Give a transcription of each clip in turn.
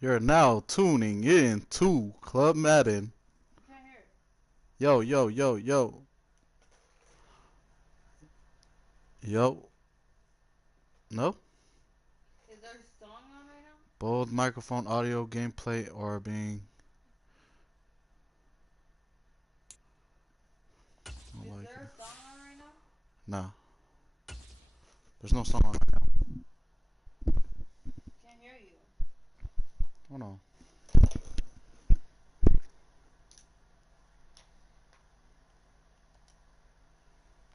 You're now tuning in to Club Madden. Can't hear it. Yo, yo, yo, yo, yo. No? Is there a song on right now? Both microphone audio gameplay are being. I don't Is like there it. a song on right now? Nah, there's no song on right now. Can't hear you. Hold on.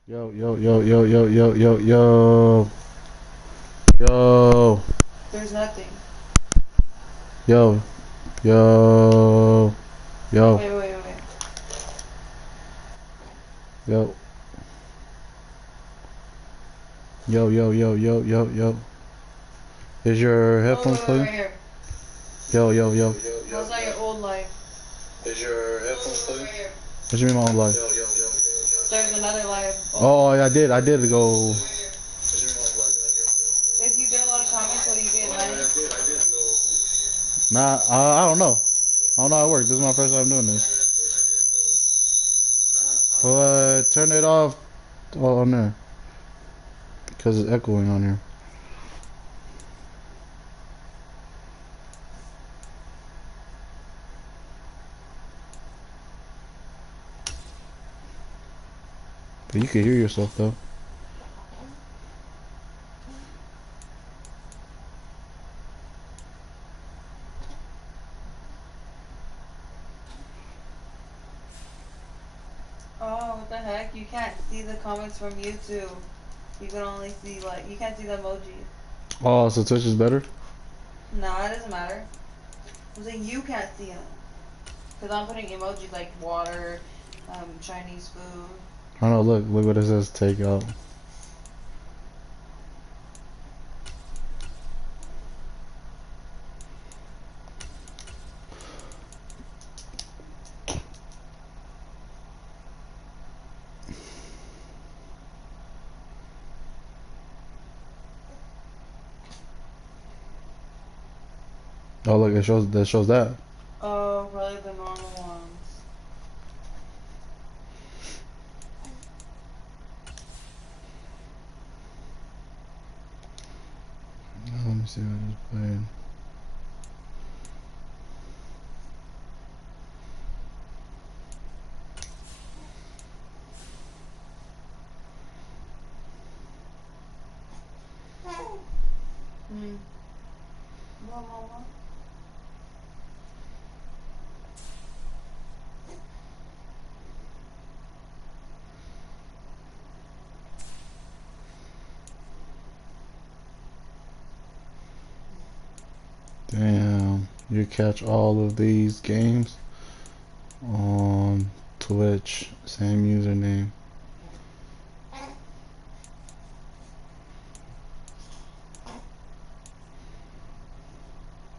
Yo, yo, yo, yo, yo, yo, yo, yo, yo, There's nothing. yo, yo, yo, Wait. yo, yo. Is your headphones Right plugged? here. Yo. That's not your old life. Is your headphones plugged? Right here. What you mean my own life? There's another life. Oh, yeah, I did go. If you get a lot of comments, will you get money? Nah, I don't know. I don't know how it works. This is my first time doing this. But turn it off on there. Because it's echoing on here. But you can hear yourself though. Oh, what the heck? You can't see the comments from YouTube. You can only see, like, you can't see the emojis. Oh, so Twitch is better? Nah, it doesn't matter. I'm saying you can't see them. Because I'm putting emojis like water, Chinese food. I don't know, look what it says take out. Oh look, it shows that. Oh, probably the normal ones. Let me see what it's playing. Hmm. Damn, you catch all of these games on Twitch, same username.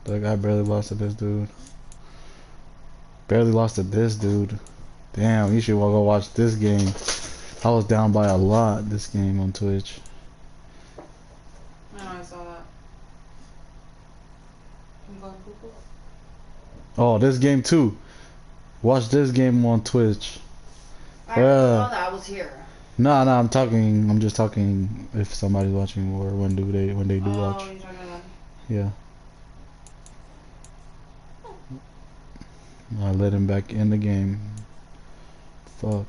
Like I barely lost to this dude. Barely lost to this dude. Damn, you should go watch this game. I was down by a lot this game on Twitch. I know, I saw that. I'm going cuckoo. Oh, this game too. Watch this game on Twitch. I already saw that. I was here. Nah, I'm just talking if somebody's watching or when they do Oh, watch. you're talking about Yeah. I let him back in the game. Fuck.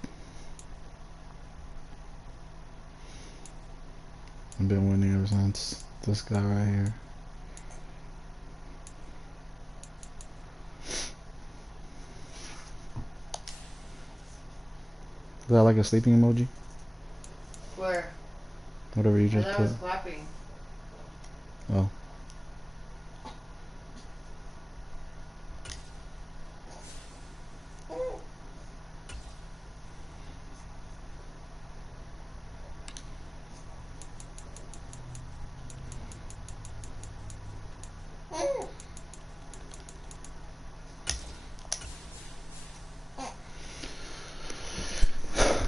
I've been winning ever since. This guy right here. Is that like a sleeping emoji? where? Whatever you I just thought I put. was clapping. Oh.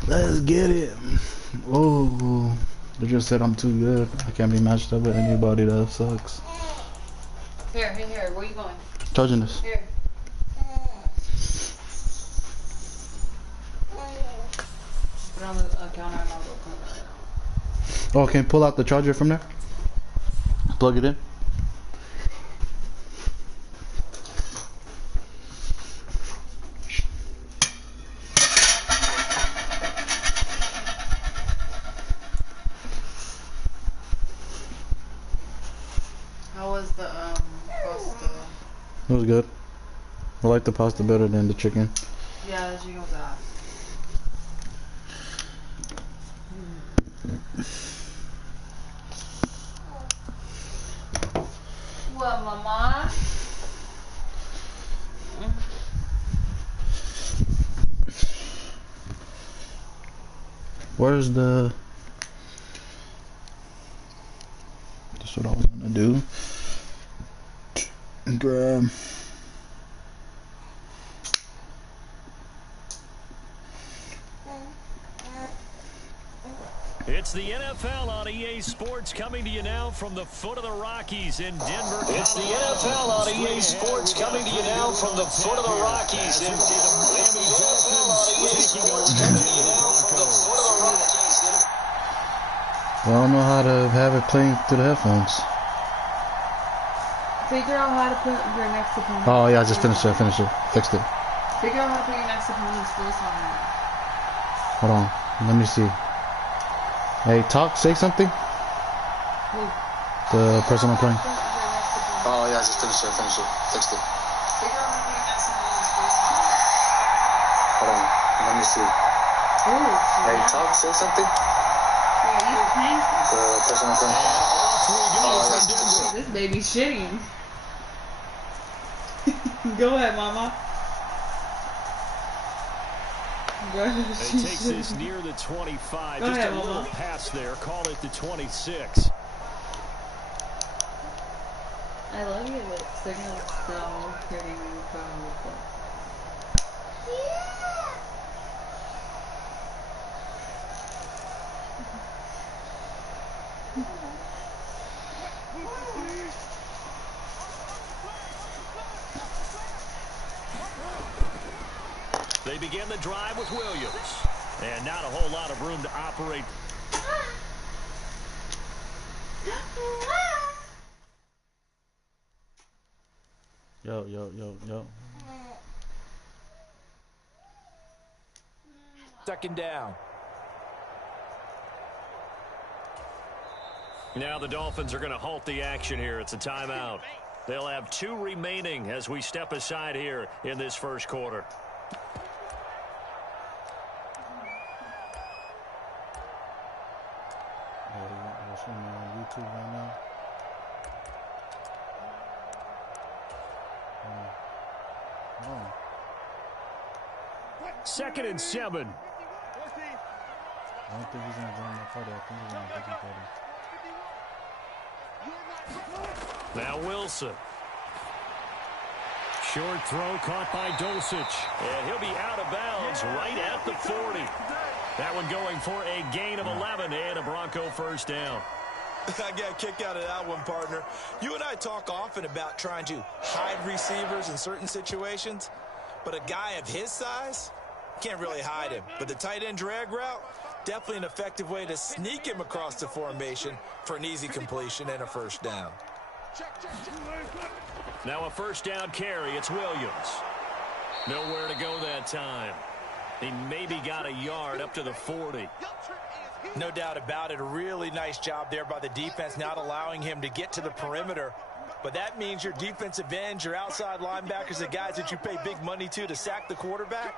Let's get it. Oh. They just said I'm too good. I can't be matched up with anybody that sucks. Here, where you going? charging this. Here. Put it on the counter and I'll go put it out. Oh, can you pull out the charger from there? Plug it in. How was the pasta? It was good. I like the pasta better than the chicken. Yeah, the chicken was ass. What, mama? Where's the... That's what I was gonna do. Grab... It's the NFL on EA Sports coming to you now from the foot of the Rockies in Denver, Colorado. It's the NFL on EA Sports coming to you now from the foot of the Rockies in Denver. Miami Dolphins taking on the Denver Broncos. I don't know how to have it playing through the headphones. Figure out how to put your next opponent. Oh yeah, I just finished it. Fixed it. Figure out how to put your next opponent's voice on there. Hold on. Let me see. Hey, say something. Who? The person I'm playing. Oh yeah, I just finished it. Fixed it. Figure out how to put your next opponent's voice on there. Hold on. Let me see. Ooh, Hey, say something. yeah, you were playing. The person I'm playing. Oh, this baby's shitting. Go ahead, mama. Go ahead. He takes this near the 25. Go Just ahead, a little mama. pass there. Call it the 26. I love you, but signal so pretty from They begin the drive with Williams. And not a whole lot of room to operate. Yo. Second down. Now the Dolphins are going to halt the action here. It's a timeout. They'll have 2 remaining as we step aside here in this first quarter. Watching on YouTube right now. Second and 7. I don't think he's gonna join my party. I think he's gonna take party. Now Wilson. Short throw caught by Dosich. And he'll be out of bounds right at the 40. That one going for a gain of 11 and a Bronco first down. I got a kick out of that one, partner. You and I talk often about trying to hide receivers in certain situations, but a guy of his size can't really hide him. But the tight end drag route, definitely an effective way to sneak him across the formation for an easy completion and a first down. Now a first down carry. It's Williams. Nowhere to go that time. He maybe got a yard up to the 40. No doubt about it. A really nice job there by the defense, not allowing him to get to the perimeter. But that means your defensive ends, your outside linebackers, the guys that you pay big money to sack the quarterback,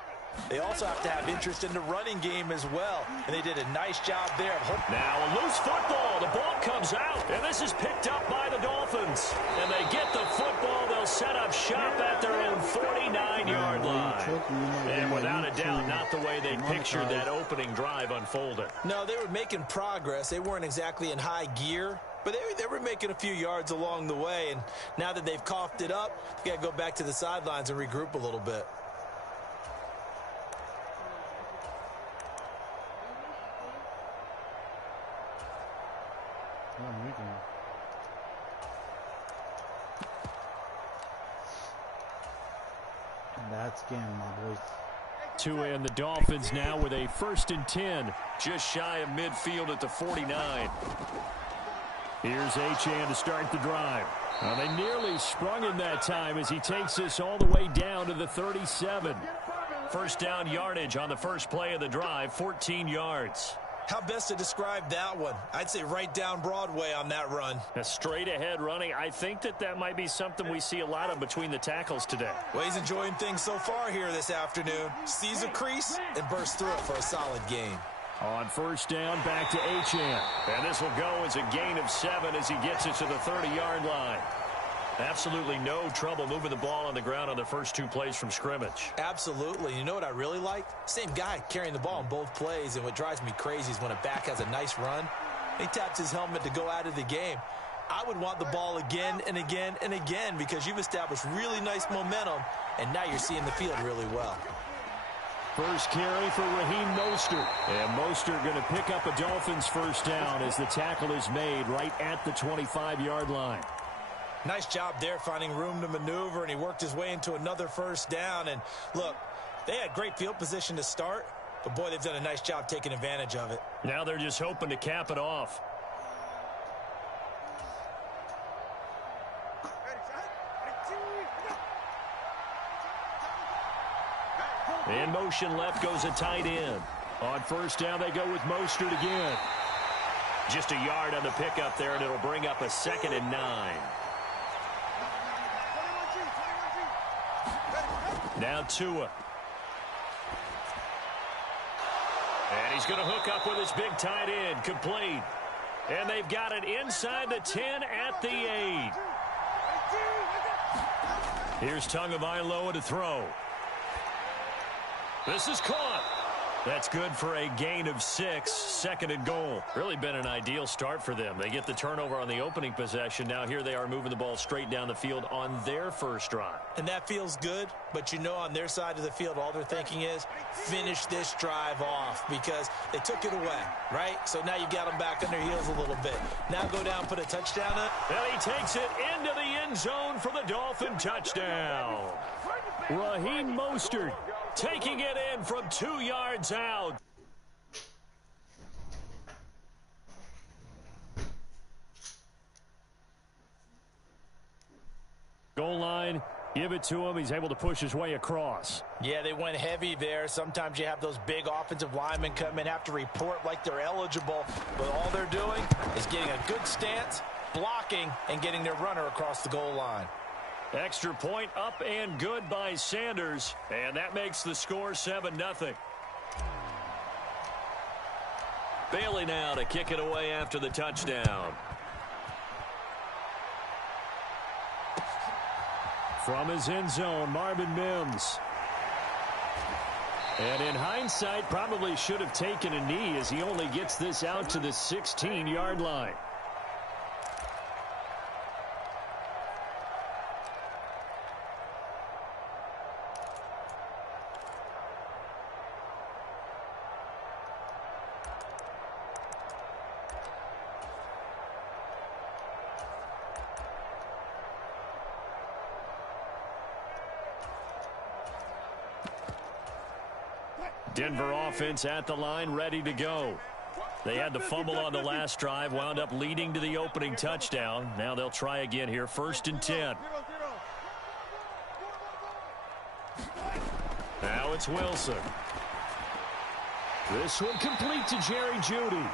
they also have to have interest in the running game as well. And they did a nice job there. Now a loose football. The ball comes out. And this is picked up by the Dolphins. And they get the football. They'll set up shop at their own 49-yard line. And without a doubt, not the way they pictured that opening drive unfolded. No, they were making progress. They weren't exactly in high gear, but they were making a few yards along the way. And now that they've coughed it up, you got to go back to the sidelines and regroup a little bit. Bad skin, my boys. Tua and the Dolphins now with a 1st and 10. Just shy of midfield at the 49. Here's Achane to start the drive. Well, they nearly sprung him that time as he takes this all the way down to the 37. First down yardage on the first play of the drive, 14 yards. How best to describe that one? I'd say right down Broadway on that run. A straight ahead running. I think that might be something we see a lot of between the tackles today. Well, he's enjoying things so far here this afternoon. Sees a crease and bursts through it for a solid gain. On first down, back to Achane. And this will go as a gain of 7 as he gets it to the 30-yard line. Absolutely no trouble moving the ball on the ground on the first 2 plays from scrimmage. Absolutely. You know what I really like? Same guy carrying the ball in both plays, and what drives me crazy is when a back has a nice run, he taps his helmet to go out of the game. I would want the ball again and again and again because you've established really nice momentum, and now you're seeing the field really well. First carry for Raheem Mostert. And Mostert going to pick up a Dolphins first down as the tackle is made right at the 25-yard line. Nice job there finding room to maneuver, and he worked his way into another first down. And look, they had great field position to start, but boy, they've done a nice job taking advantage of it. Now they're just hoping to cap it off. In motion left goes a tight end. On first down, they go with Mostert again. Just a yard on the pickup there, and it'll bring up a 2nd and 9. Now Tua. And he's going to hook up with his big tight end. Complete. And they've got it inside the 10 at the 8. Here's Tagovailoa to throw. This is caught. That's good for a gain of 6, 2nd and goal. Really been an ideal start for them. They get the turnover on the opening possession. Now here they are moving the ball straight down the field on their first drive. And that feels good, but you know on their side of the field, all they're thinking is finish this drive off because they took it away, right? So now you got them back on their heels a little bit. Now go down, put a touchdown up. And he takes it into the end zone for the Dolphin touchdown. Raheem Mostert taking it in from 2 yards out. Goal line, give it to him. He's able to push his way across. Yeah, they went heavy there. Sometimes you have those big offensive linemen come in, have to report like they're eligible, but all they're doing is getting a good stance, blocking, and getting their runner across the goal line. Extra point up and good by Sanders, and that makes the score 7-0. Bailey now to kick it away after the touchdown. From his end zone, Marvin Mims. And in hindsight, probably should have taken a knee as he only gets this out to the 16-yard line. Denver offense at the line, ready to go. They had the fumble on the last drive, wound up leading to the opening touchdown. Now they'll try again here, 1st and 10. Now it's Wilson. This one complete to Jerry Jeudy.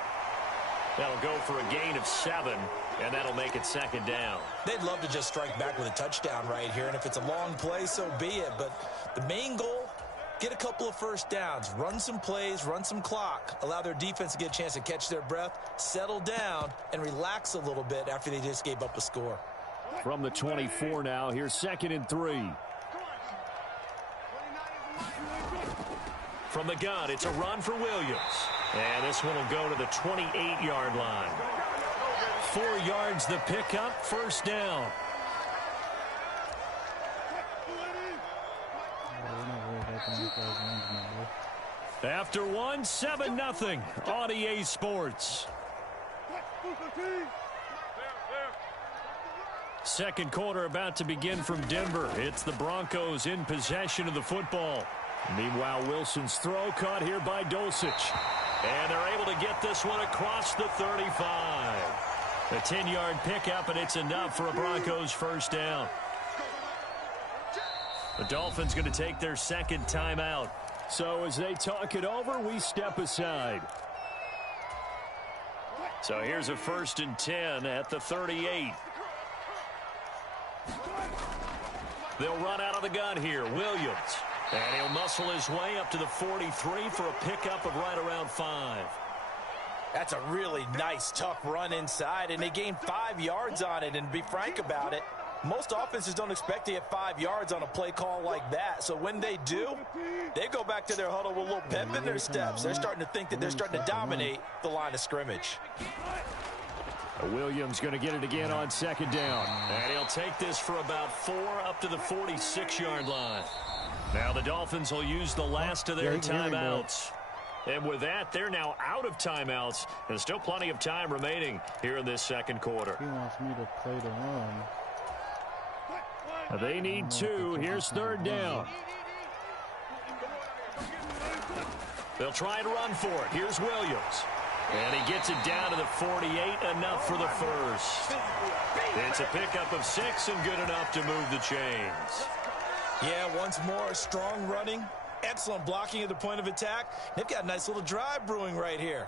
That'll go for a gain of 7, and that'll make it 2nd down. They'd love to just strike back with a touchdown right here, and if it's a long play, so be it. But the main goal, get a couple of first downs, run some plays, run some clock, allow their defense to get a chance to catch their breath, settle down, and relax a little bit after they just gave up a score. From the 24 now, here's 2nd and 3. From the gun, it's a run for Williams. And this one will go to the 28-yard line. 4 yards the pickup, 1st down. After 1, 7-0 on EA Sports. Second quarter about to begin from Denver. It's the Broncos in possession of the football. Meanwhile, Wilson's throw caught here by Dulcich. And they're able to get this one across the 35. A 10-yard pickup, and it's enough for a Broncos first down. The Dolphins going to take their second timeout. So as they talk it over, we step aside. So here's a 1st and 10 at the 38. They'll run out of the gun here. Williams. And he'll muscle his way up to the 43 for a pickup of right around 5. That's a really nice, tough run inside, and they gained 5 yards on it. And to be frank about it, most offenses don't expect to get 5 yards on a play call like that. So when they do, they go back to their huddle with a little pep in their steps. They're starting to think that they're starting to dominate the line of scrimmage. Williams going to get it again on second down. And he'll take this for about 4 up to the 46-yard line. Now the Dolphins will use the last of their timeouts. And with that, they're now out of timeouts. There's still plenty of time remaining here in this second quarter. He wants me to play the run. They need 2. Here's third down. They'll try and run for it. Here's Williams. And he gets it down to the 48, enough for the first. It's a pickup of 6 and good enough to move the chains. Yeah, once more, strong running, excellent blocking at the point of attack. They've got a nice little drive brewing right here.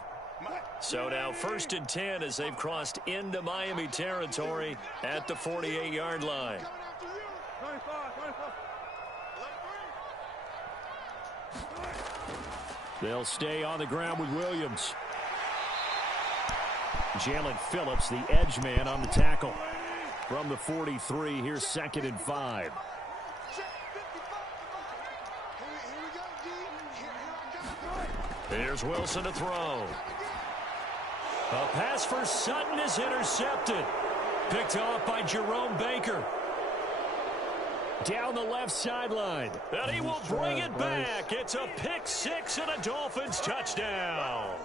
So now 1st and 10 as they've crossed into Miami territory at the 48-yard line. They'll stay on the ground with Williams. Jalen Phillips, the edge man on the tackle. From the 43, here's 2nd and 5. Here's Wilson to throw. A pass for Sutton is intercepted. Picked off by Jerome Baker. Down the left sideline. And he will bring it back. It's a pick 6 and a Dolphins touchdown.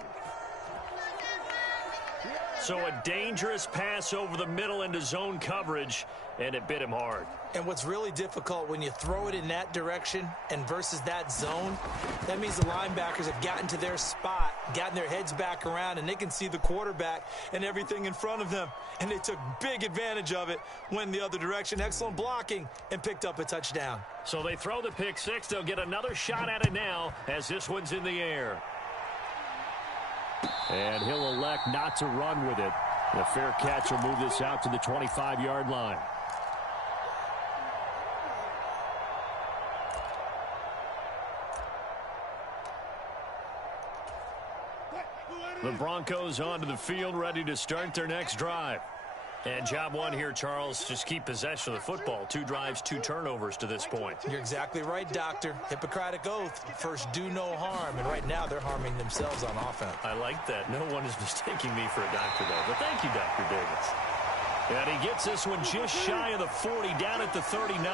So a dangerous pass over the middle into zone coverage, and it bit him hard. And what's really difficult when you throw it in that direction and versus that zone, that means the linebackers have gotten to their spot, gotten their heads back around, and they can see the quarterback and everything in front of them. And they took big advantage of it, went the other direction, excellent blocking, and picked up a touchdown. So they throw the pick 6. They'll get another shot at it now as this one's in the air. And he'll elect not to run with it. The fair catch will move this out to the 25-yard line. The Broncos onto the field, ready to start their next drive. And job one here, Charles, just keep possession of the football. 2 drives, 2 turnovers to this point. You're exactly right, Doctor. Hippocratic oath. First, do no harm. And right now, they're harming themselves on offense. I like that. No one is mistaking me for a doctor, though. But thank you, Dr. Davis. And he gets this one just shy of the 40, down at the 39.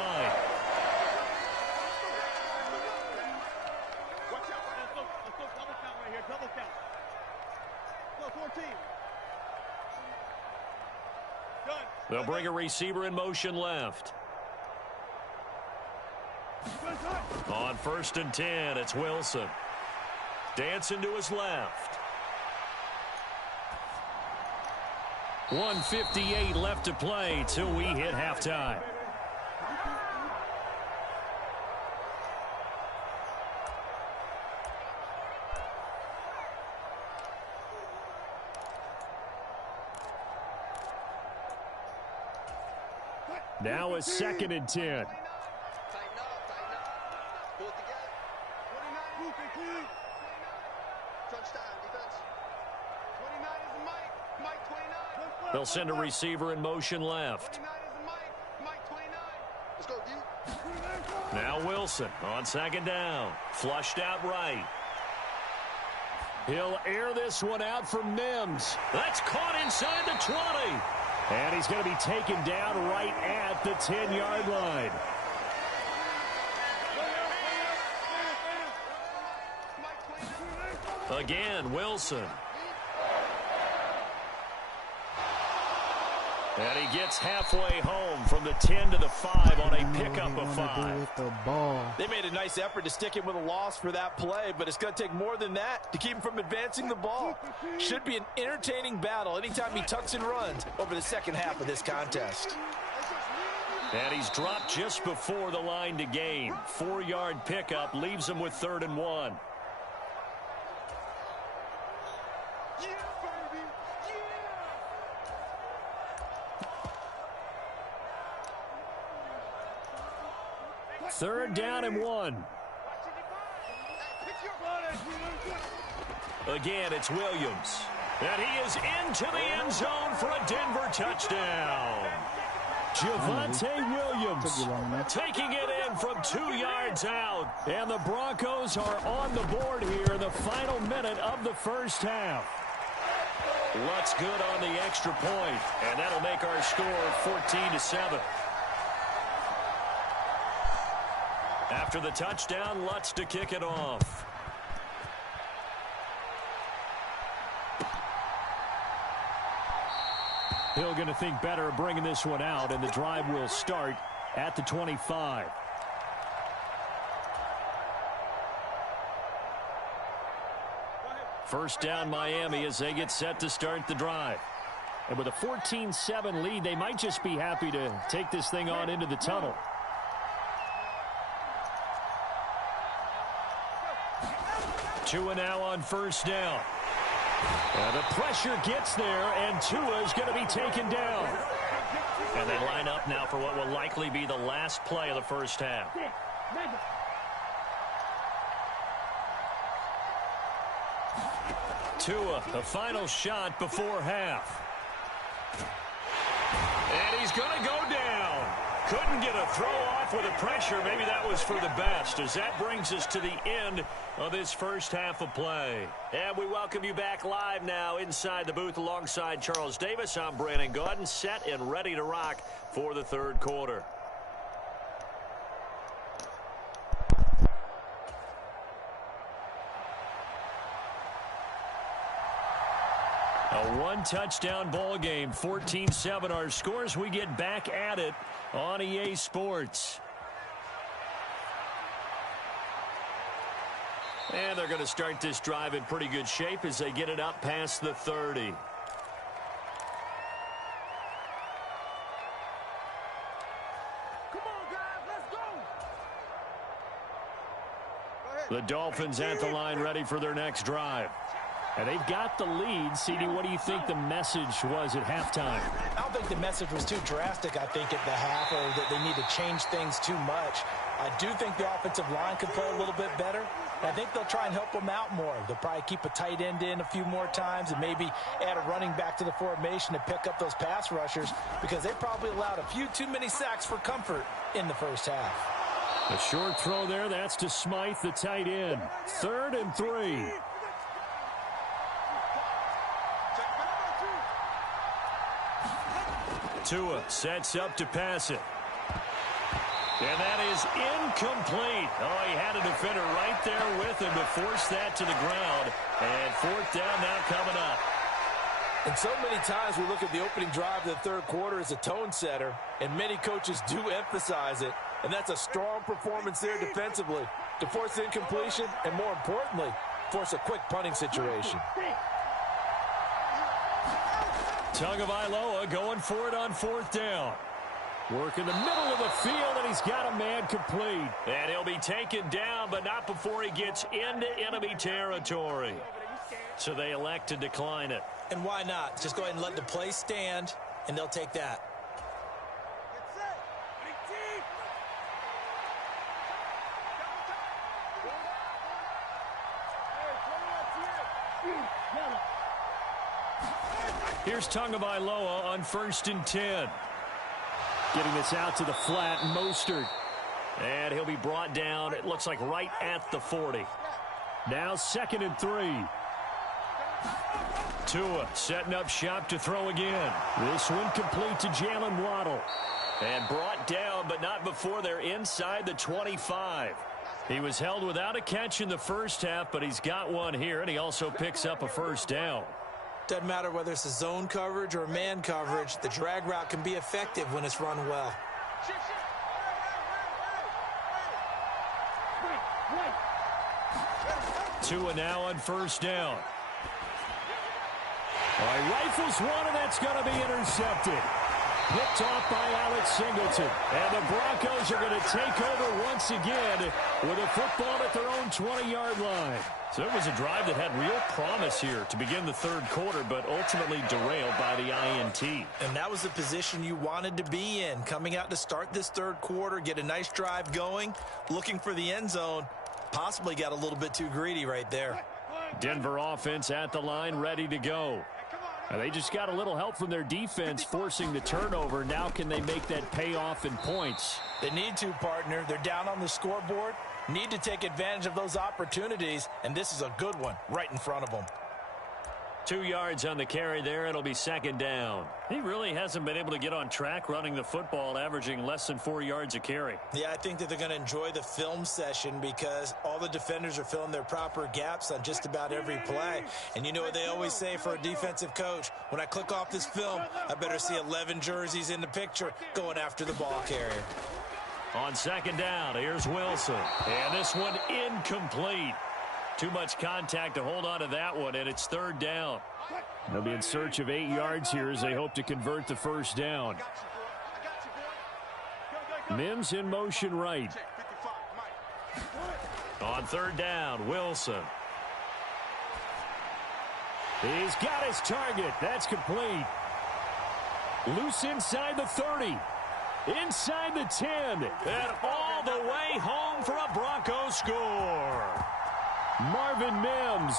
They'll bring a receiver in motion left. On 1st and 10, it's Wilson. Dancing to his left. 1:58 left to play till we hit halftime. Now it's 2nd and 10. They'll send a receiver in motion left. Now Wilson on 2nd down. Flushed out right. He'll air this one out for Mims. That's caught inside the 20. And he's going to be taken down right at the 10-yard line. Again, Wilson. And he gets halfway home from the 10 to the 5 on a pickup of 5. With the ball. They made a nice effort to stick him with a loss for that play, but it's going to take more than that to keep him from advancing the ball. Should be an entertaining battle anytime he tucks and runs over the second half of this contest. And he's dropped just before the line to gain. 4-yard pickup leaves him with 3rd and 1. Third down and 1. Again, it's Williams. And he is into the end zone for a Denver touchdown. Javonte Williams taking it in from 2 yards out. And the Broncos are on the board here in the final minute of the first half. Lutz good on the extra point, and that'll make our score 14-7. After the touchdown, Lutz to kick it off. Hill going to think better of bringing this one out, and the drive will start at the 25. First down Miami as they get set to start the drive. And with a 14-7 lead, they might just be happy to take this thing on into the tunnel. Tua now on first down. And the pressure gets there, and Tua is going to be taken down. And they line up now for what will likely be the last play of the first half. Tua, the final shot before half. And he's going to go down. Couldn't get a throw off with the pressure. Maybe that was for the best, as that brings us to the end of this first half of play. And we welcome you back live now inside the booth alongside Charles Davis. I'm Brandon Gaudin, set and ready to rock for the third quarter. A one-touchdown ball game, 14-7 our scores. We get back at it on EA Sports. And they're going to start this drive in pretty good shape as they get it up past the 30. The Dolphins at the line ready for their next drive. And they've got the lead. CD, what do you think the message was at halftime? I don't think the message was too drastic, I think, at the half, or that they need to change things too much. I do think the offensive line could play a little bit better. I think they'll try and help them out more. They'll probably keep a tight end in a few more times and maybe add a running back to the formation to pick up those pass rushers, because they probably allowed a few too many sacks for comfort in the first half. A short throw there. That's to Smythe, the tight end. 3rd and 3. Tua sets up to pass it. And that is incomplete. Oh, he had a defender right there with him to force that to the ground. And 4th down now coming up. And so many times we look at the opening drive of the third quarter as a tone setter, and many coaches do emphasize it. And that's a strong performance there defensively to force incompletion and, more importantly, force a quick punting situation. Tagovailoa going for it on 4th down. Work in the middle of the field, and he's got a man complete. And he'll be taken down, but not before he gets into enemy territory. So they elect to decline it. And why not? Just go ahead and let the play stand, and they'll take that. Here's Tagovailoa on 1st and 10. Getting this out to the flat, Mostert. And he'll be brought down, it looks like right at the 40. Now 2nd and 3. Tua setting up shop to throw again. This one complete to Jalen Waddle. And brought down, but not before they're inside the 25. He was held without a catch in the first half, but he's got one here, and he also picks up a 1st down. Doesn't matter whether it's a zone coverage or man coverage, the drag route can be effective when it's run well. Tua now on first down. All right, rifles one, and that's going to be intercepted. Picked off by Alex Singleton. And the Broncos are going to take over once again with a football at their own 20-yard line. So it was a drive that had real promise here to begin the third quarter, but ultimately derailed by the INT. And that was the position you wanted to be in, coming out to start this third quarter, get a nice drive going, looking for the end zone. Possibly got a little bit too greedy right there. Denver offense at the line, ready to go. Now they just got a little help from their defense forcing the turnover. Now can they make that payoff in points? They need to, partner. They're down on the scoreboard. Need to take advantage of those opportunities, and this is a good one right in front of them. 2 yards on the carry there. It'll be second down. He really hasn't been able to get on track running the football, averaging less than 4 yards a carry. Yeah, I think that they're going to enjoy the film session because all the defenders are filling their proper gaps on just about every play. And you know what they always say for a defensive coach? When I click off this film, I better see 11 jerseys in the picture going after the ball carrier. On second down, here's Wilson. And this one incomplete. Too much contact to hold on to that one, and it's third down. They'll be in search of 8 yards here as they hope to convert the first down. Mims in motion right. On third down, Wilson. He's got his target. That's complete. Loose inside the 30. Inside the 10. And all the way home for a Broncos score. Marvin Mims,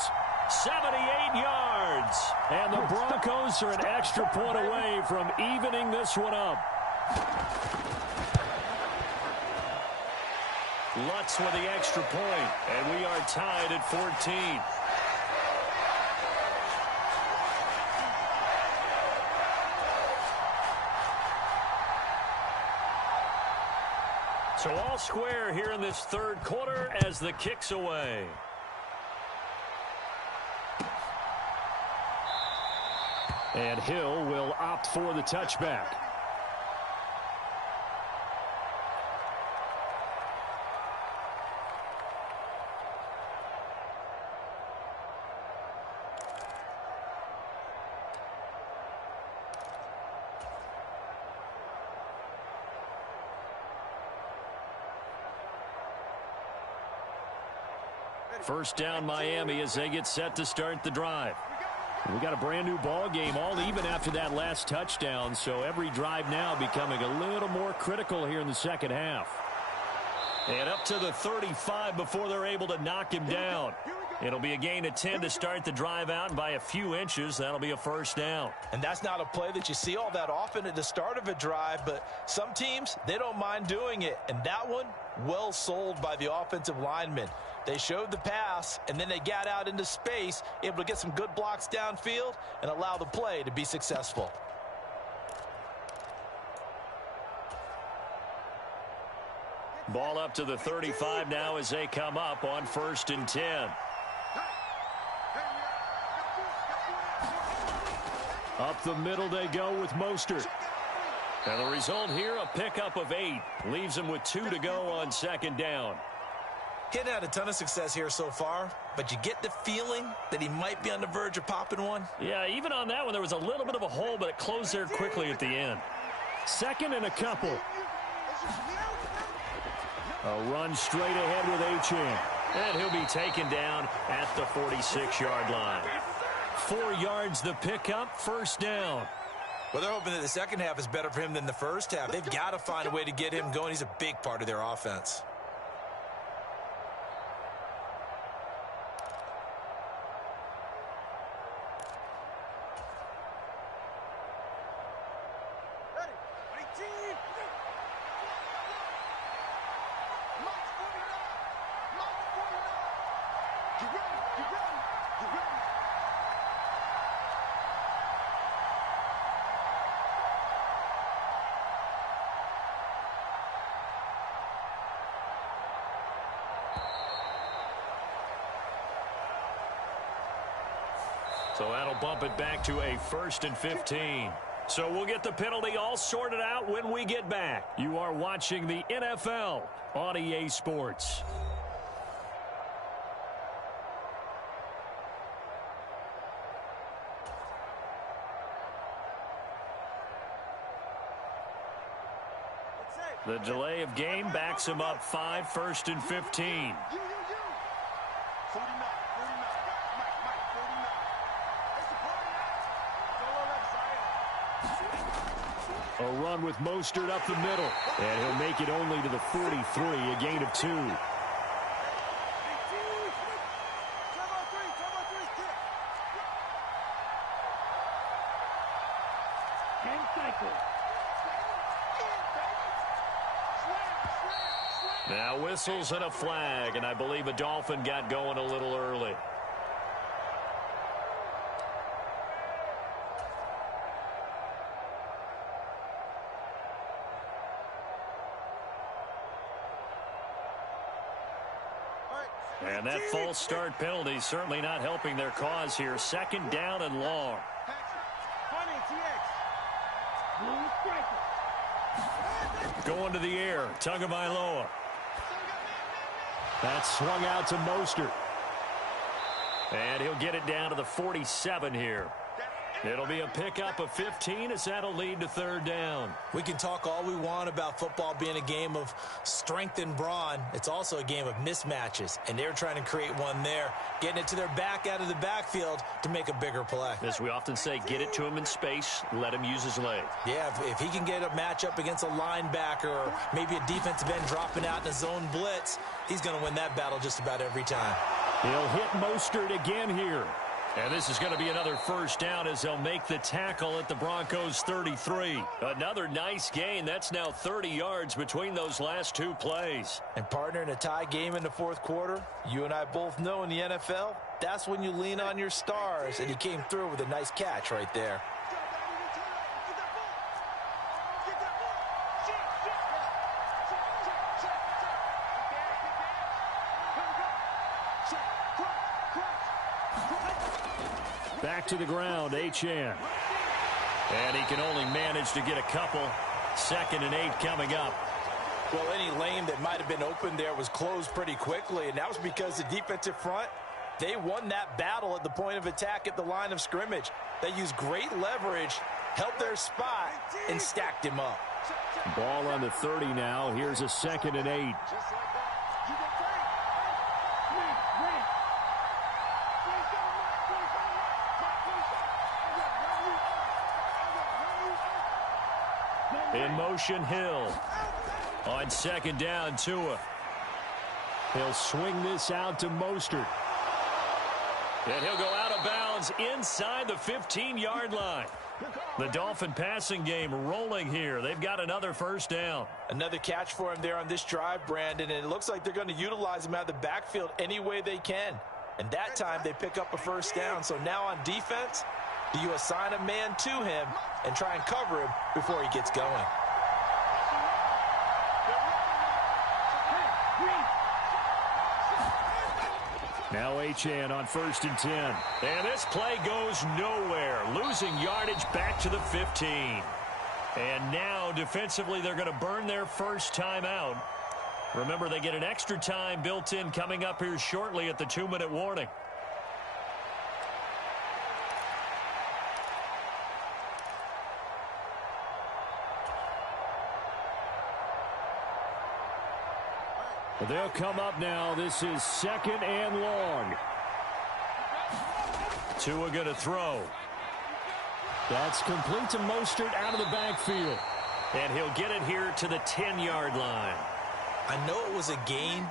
78 yards. And the Broncos are an extra point away from evening this one up. Lutz with the extra point, and we are tied at 14. So all square here in this third quarter as the kick's away. And Hill will opt for the touchback. First down Miami as they get set to start the drive. We got a brand new ball game, all even after that last touchdown, so every drive now becoming a little more critical here in the second half. And up to the 35 before they're able to knock him down. It'll be a gain of 10 to start the drive out, and by a few inches, that'll be a first down. And that's not a play that you see all that often at the start of a drive, but some teams, they don't mind doing it. And that one, well sold by the offensive lineman. They showed the pass, and then they got out into space, able to get some good blocks downfield and allow the play to be successful. Ball up to the 35 now as they come up on 1st and 10. Up the middle they go with Mostert. And the result here, a pickup of 8. Leaves them with 2 to go on second down. He hadn't had a ton of success here so far, but you get the feeling that he might be on the verge of popping one. Yeah, even on that one, there was a little bit of a hole, but it closed there quickly at the end. Second and a couple. A run straight ahead with Achane. And he'll be taken down at the 46-yard line. 4 yards the pickup, first down. Well, they're hoping that the second half is better for him than the first half. They've got to find a way to get him going. He's a big part of their offense. So that'll bump it back to a 1st and 15. So we'll get the penalty all sorted out when we get back. You are watching the NFL on EA Sports. The delay of game backs him up 5, 1st and 15. A run with Mostert up the middle. And he'll make it only to the 43, a gain of 2. Now whistles and a flag, and I believe a Dolphin got going a little early. And that false start penalty certainly not helping their cause here. 2nd down and long. Going to the air, Tagovailoa. That's swung out to Mostert. And he'll get it down to the 47 here. It'll be a pickup of 15 as that'll lead to 3rd down. We can talk all we want about football being a game of strength and brawn. It's also a game of mismatches, and they're trying to create one there, getting it to their back out of the backfield to make a bigger play. As we often say, get it to him in space, let him use his leg. Yeah, if he can get a matchup against a linebacker or maybe a defensive end dropping out in a zone blitz, he's going to win that battle just about every time. He'll hit Mostert again here. And this is going to be another 1st down as they'll make the tackle at the Broncos 33. Another nice gain. That's now 30 yards between those last 2 plays. And partner, in a tie game in the 4th quarter, you and I both know in the NFL, that's when you lean on your stars. And he came through with a nice catch right there. Back to the ground, H.N. And he can only manage to get a couple. 2nd and 8 coming up. Well, any lane that might have been open there was closed pretty quickly, and that was because the defensive front, they won that battle at the point of attack at the line of scrimmage. They used great leverage, held their spot, and stacked him up. Ball on the 30 now. Here's a 2nd and 8. In motion, Hill. On 2nd down, Tua. He'll swing this out to Mostert. And he'll go out of bounds inside the 15-yard line. The Dolphin passing game rolling here. They've got another 1st down. Another catch for him there on this drive, Brandon, and it looks like they're going to utilize him out of the backfield any way they can. And that time they pick up a 1st down. So now on defense, do you assign a man to him and try and cover him before he gets going? Now H.N. on 1st and 10. And this play goes nowhere. Losing yardage back to the 15. And now defensively they're going to burn their 1st time out. Remember, they get an extra time built in coming up here shortly at the 2-minute warning. They'll come up now. This is 2nd and long. Tua going to throw. That's complete to Mostert out of the backfield. And he'll get it here to the 10-yard line. I know it was a gain,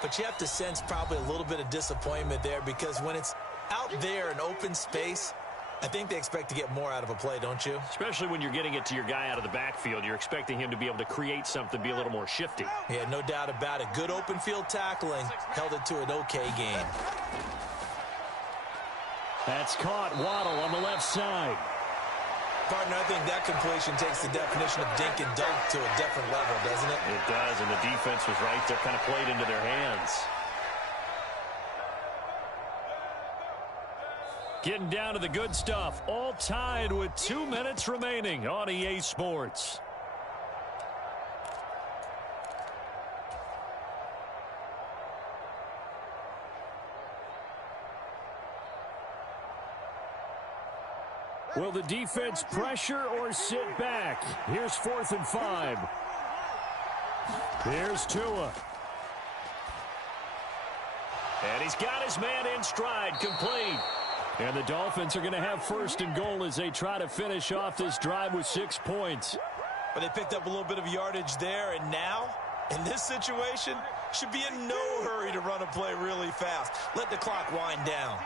but you have to sense probably a little bit of disappointment there because when it's out there in open space, I think they expect to get more out of a play, don't you? Especially when you're getting it to your guy out of the backfield. You're expecting him to be able to create something, be a little more shifty. Yeah, no doubt about it. Good open field tackling held it to an okay game. That's caught. Waddle on the left side. Partner, I think that completion takes the definition of dink and dunk to a different level, doesn't it? It does, and the defense was right there, kind of played into their hands. Getting down to the good stuff. All tied with 2 minutes remaining on EA Sports. Will the defense pressure or sit back? Here's 4th and 5. Here's Tua. And he's got his man in stride, complete. And the Dolphins are going to have 1st and goal as they try to finish off this drive with 6 points. But they picked up a little bit of yardage there, and now, in this situation, should be in no hurry to run a play really fast. Let the clock wind down.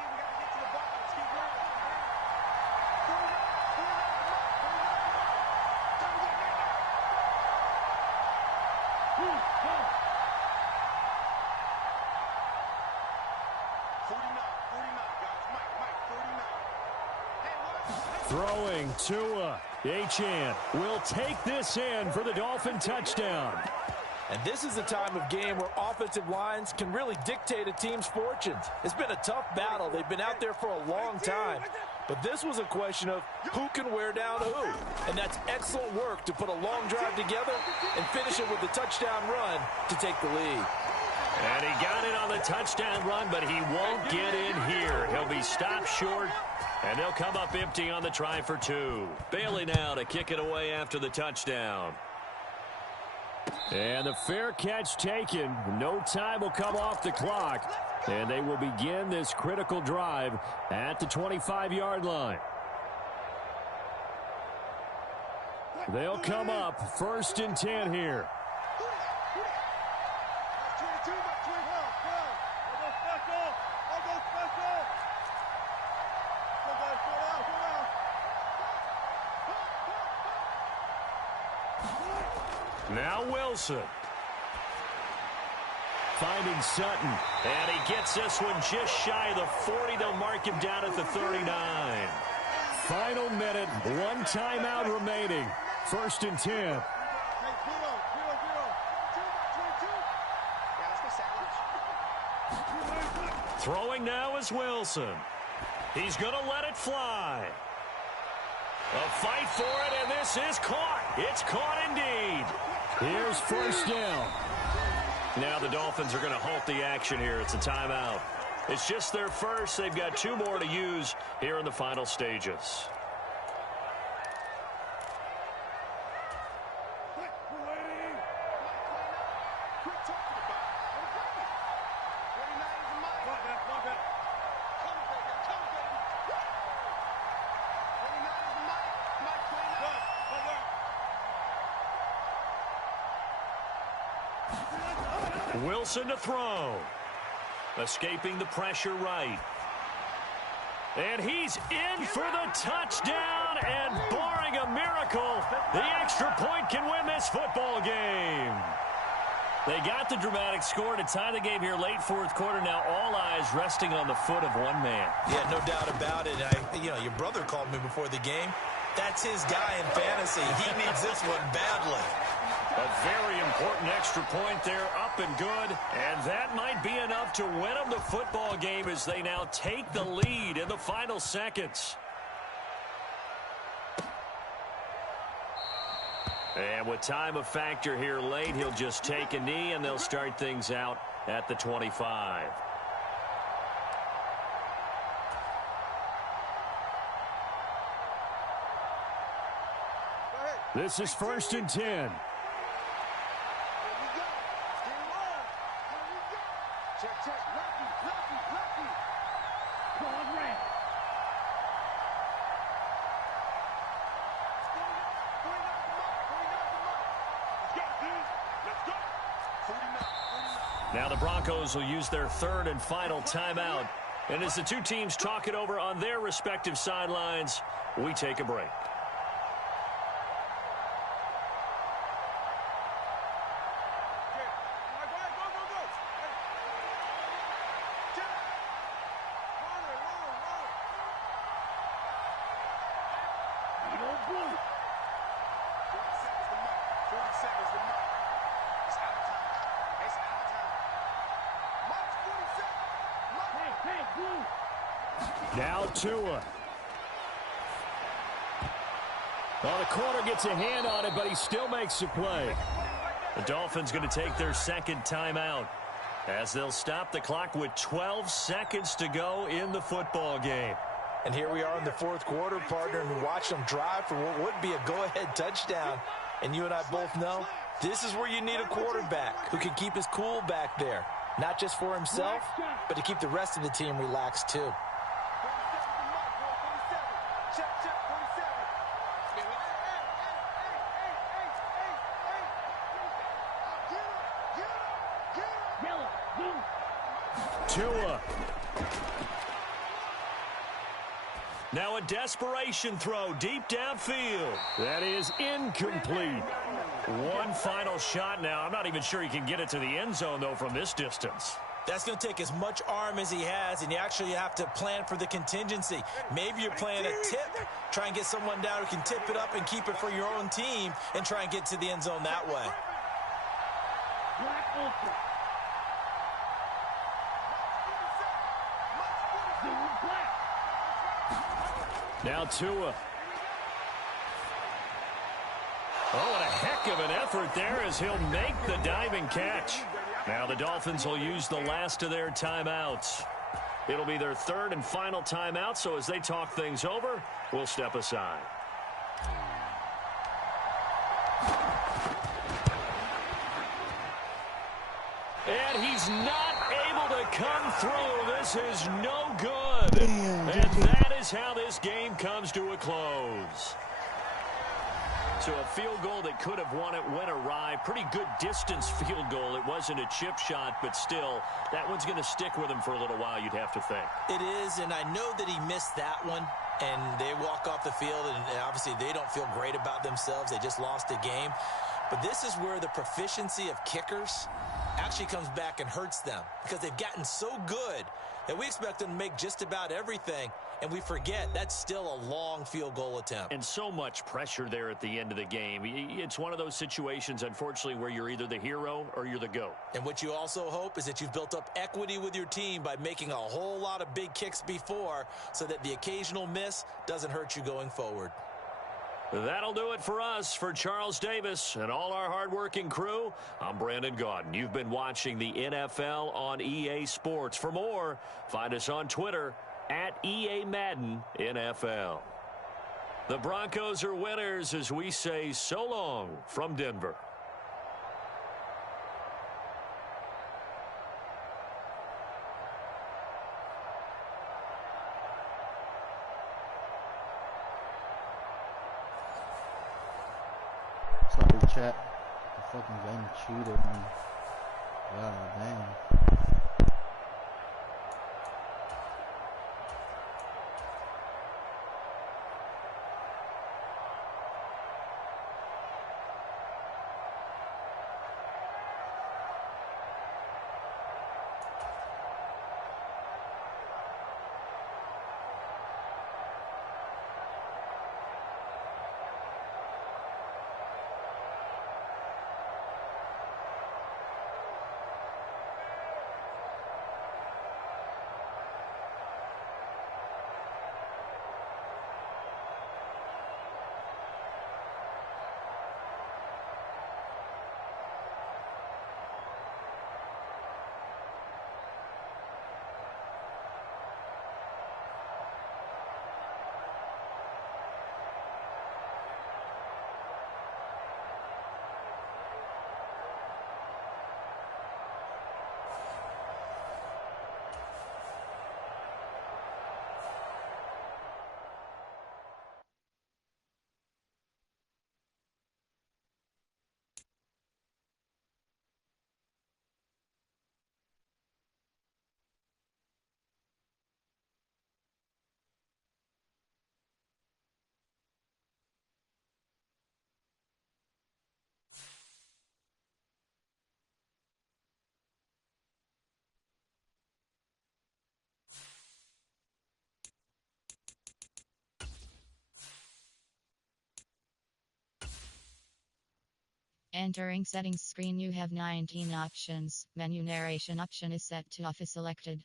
Throwing Tua. Achane will take this in for the Dolphin touchdown. And this is a time of game where offensive lines can really dictate a team's fortunes. It's been a tough battle. They've been out there for a long time. But this was a question of who can wear down who. And that's excellent work to put a long drive together and finish it with a touchdown run to take the lead. And he got it on the touchdown run, but he won't get in here. He'll be stopped short, and they'll come up empty on the try for 2. Bailey now to kick it away after the touchdown. And the fair catch taken. No time will come off the clock. And they will begin this critical drive at the 25-yard line. They'll come up 1st and 10 here. Now Wilson. Finding Sutton. And he gets this one just shy of the 40. They'll mark him down at the 39. Final minute. 1 timeout remaining. 1st and 10. Throwing now is Wilson. He's going to let it fly. A fight for it, and this is caught. It's caught indeed. Here's 1st down. Now the Dolphins are going to halt the action here. It's a timeout. It's just their first. They've got 2 more to use here in the final stages. Wilson to throw. Escaping the pressure right. And he's in for the touchdown, and barring a miracle, the extra point can win this football game. They got the dramatic score to tie the game here late 4th quarter. Now all eyes resting on the foot of one man. Yeah, no doubt about it. Your brother called me before the game. That's his guy in fantasy. He needs this one badly. A very important extra point there, up and good. And that might be enough to win them the football game as they now take the lead in the final seconds. And with time a factor here late, he'll just take a knee, and they'll start things out at the 25. This is 1st and 10. Now the Broncos will use their 3rd and final timeout. And as the 2 teams talk it over on their respective sidelines, we take a break. Now Tua. Well, the corner gets a hand on it, but he still makes the play. The Dolphins going to take their second timeout as they'll stop the clock with 12 seconds to go in the football game. And here we are in the fourth quarter, partner, and watch them drive for what would be a go-ahead touchdown. And you and I both know this is where you need a quarterback who can keep his cool back there, not just for himself, but to keep the rest of the team relaxed too. Tua. Now a desperation throw deep downfield. That is incomplete. One final shot now. I'm not even sure he can get it to the end zone, though, from this distance. That's going to take as much arm as he has, and you actually have to plan for the contingency. Maybe you're playing a tip. Try and get someone down who can tip it up and keep it for your own team and try and get to the end zone that way. Now Tua. Oh, and a heck of an effort there as he'll make the diving catch. Now the Dolphins will use the last of their timeouts. It'll be their third and final timeout, so as they talk things over, we'll step aside. And he's not able to come through. This is no good. And that is how this game comes to a close. So a field goal that could have won it went awry. Pretty good distance field goal. It wasn't a chip shot, but still, that one's going to stick with him for a little while, you'd have to think. It is, and I know that he missed that one, and they walk off the field, and obviously they don't feel great about themselves. They just lost a game. But this is where the proficiency of kickers actually comes back and hurts them because they've gotten so good that we expect them to make just about everything, and we forget that's still a long field goal attempt. And so much pressure there at the end of the game. It's one of those situations, unfortunately, where you're either the hero or you're the GOAT. And what you also hope is that you've built up equity with your team by making a whole lot of big kicks before so that the occasional miss doesn't hurt you going forward. That'll do it for us. For Charles Davis and all our hardworking crew, I'm Brandon Gaudin. You've been watching the NFL on EA Sports. For more, find us on Twitter at EA Madden NFL. The Broncos are winners as we say so long from Denver. Sorry, chat. The fucking game cheated me. God damn. Entering settings screen, you have 19 options. Menu narration option is set to off is selected.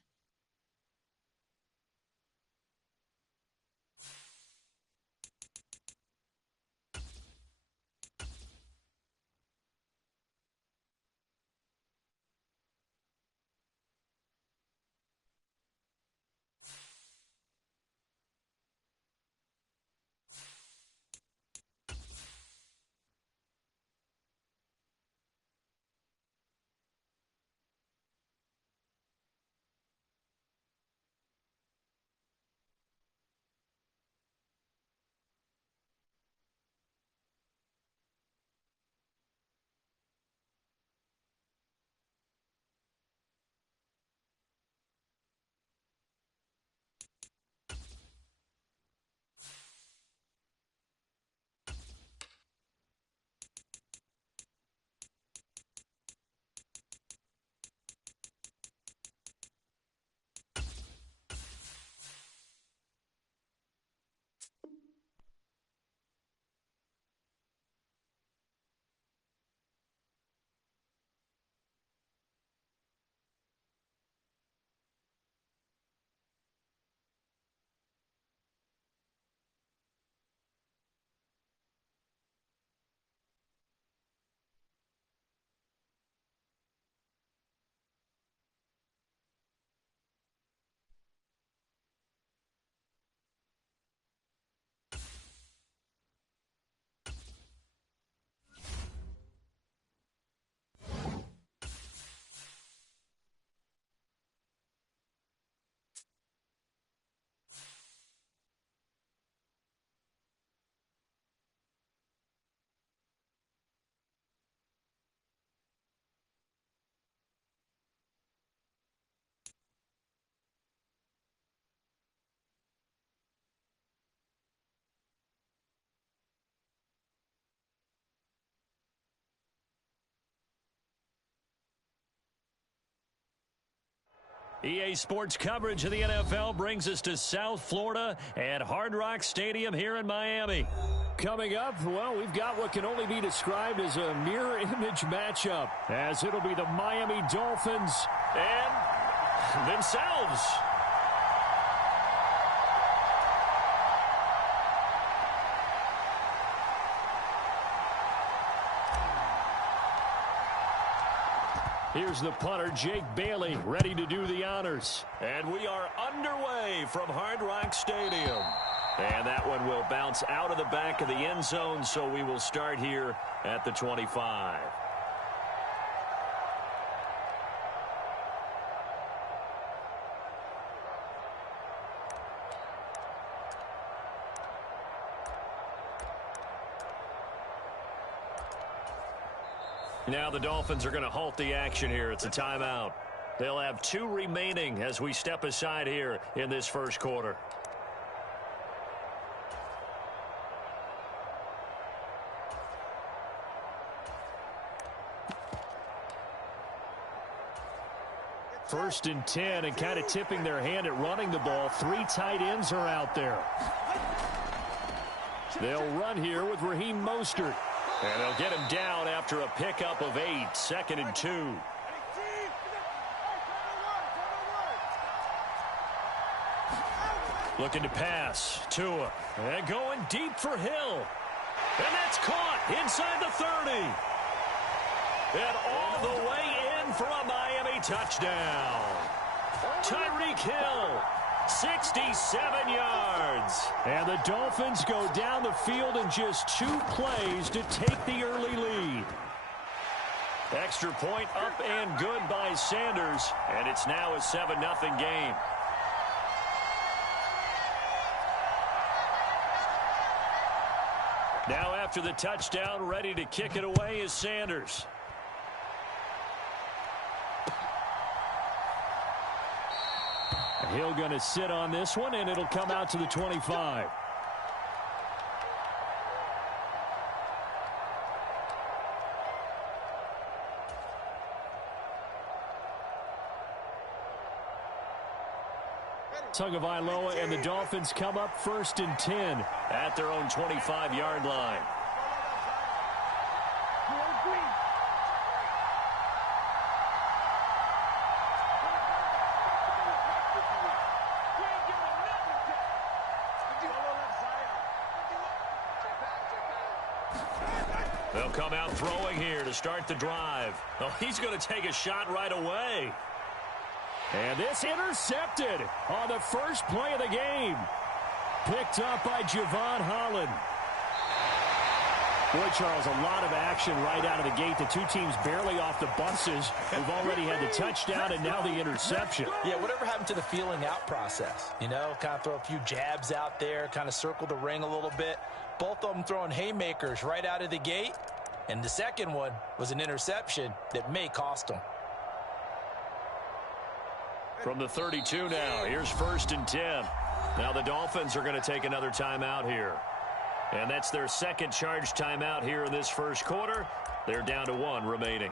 EA Sports coverage of the NFL brings us to South Florida at Hard Rock Stadium here in Miami. Coming up, well, we've got what can only be described as a mirror image matchup, as it'll be the Miami Dolphins and themselves. Here's the punter, Jake Bailey, ready to do the honors. And we are underway from Hard Rock Stadium. And that one will bounce out of the back of the end zone, so we will start here at the 25. Now the Dolphins are going to halt the action here. It's a timeout. They'll have 2 remaining as we step aside here in this first quarter. First and 10, and kind of tipping their hand at running the ball. 3 tight ends are out there. They'll run here with Raheem Mostert. And they'll get him down after a pickup of 8, 2nd and 2. Looking to pass. Tua. And going deep for Hill. And that's caught inside the 30. And all the way in for a Miami touchdown. Tyreek Hill. 67 yards. And the Dolphins go down the field in just 2 plays to take the early lead. Extra point up and good by Sanders. And it's now a 7-0 game. Now after the touchdown, ready to kick it away is Sanders. Hill going to sit on this one, and it'll come out to the 25. Tagovailoa and the Dolphins come up 1st and 10 at their own 25-yard line. They'll come out throwing here to start the drive. Oh, he's going to take a shot right away. And this intercepted on the first play of the game. Picked up by Javon Holland. Boy, Charles, a lot of action right out of the gate. The 2 teams barely off the buses. We've already had the touchdown and now the interception. Yeah, whatever happened to the feeling out process? You know, kind of throw a few jabs out there, kind of circle the ring a little bit. Both of them throwing haymakers right out of the gate. And the second one was an interception that may cost them. From the 32 now, here's 1st and 10. Now the Dolphins are going to take another timeout here. And that's their second charge timeout here in this first quarter. They're down to 1 remaining.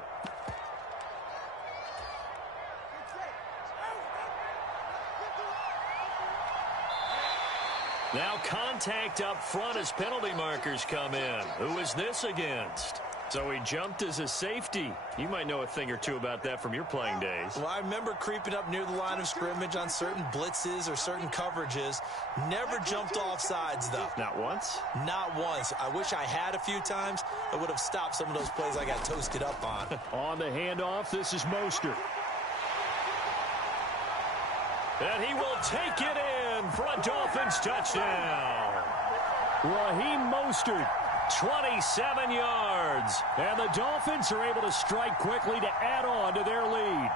Now contact up front as penalty markers come in. Who is this against? So he jumped as a safety. You might know a thing or two about that from your playing days. Well, I remember creeping up near the line of scrimmage on certain blitzes or certain coverages. Never jumped off sides, though. Not once? Not once. I wish I had a few times. I would have stopped some of those plays I got toasted up on. On the handoff, this is Mostert. And he will take it in for a Dolphins touchdown. Raheem Mostert, 27 yards. And the Dolphins are able to strike quickly to add on to their lead.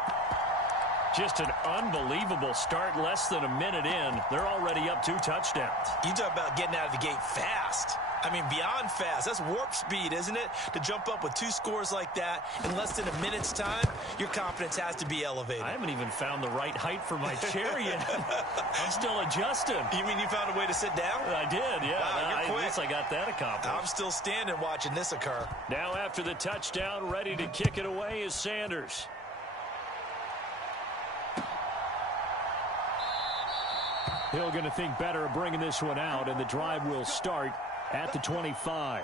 Just an unbelievable start. Less than a minute in, they're already up 2 touchdowns. You talk about getting out of the gate fast. I mean, beyond fast. That's warp speed, isn't it? To jump up with 2 scores like that in less than a minute's time, your confidence has to be elevated. I haven't even found the right height for my chair yet. I'm still adjusting. You mean you found a way to sit down? I did, yeah. Wow, you're quick. At least I got that accomplished. I'm still standing watching this occur. Now after the touchdown, ready to kick it away is Sanders. Hill going to think better of bringing this one out, and the drive will start at the 25.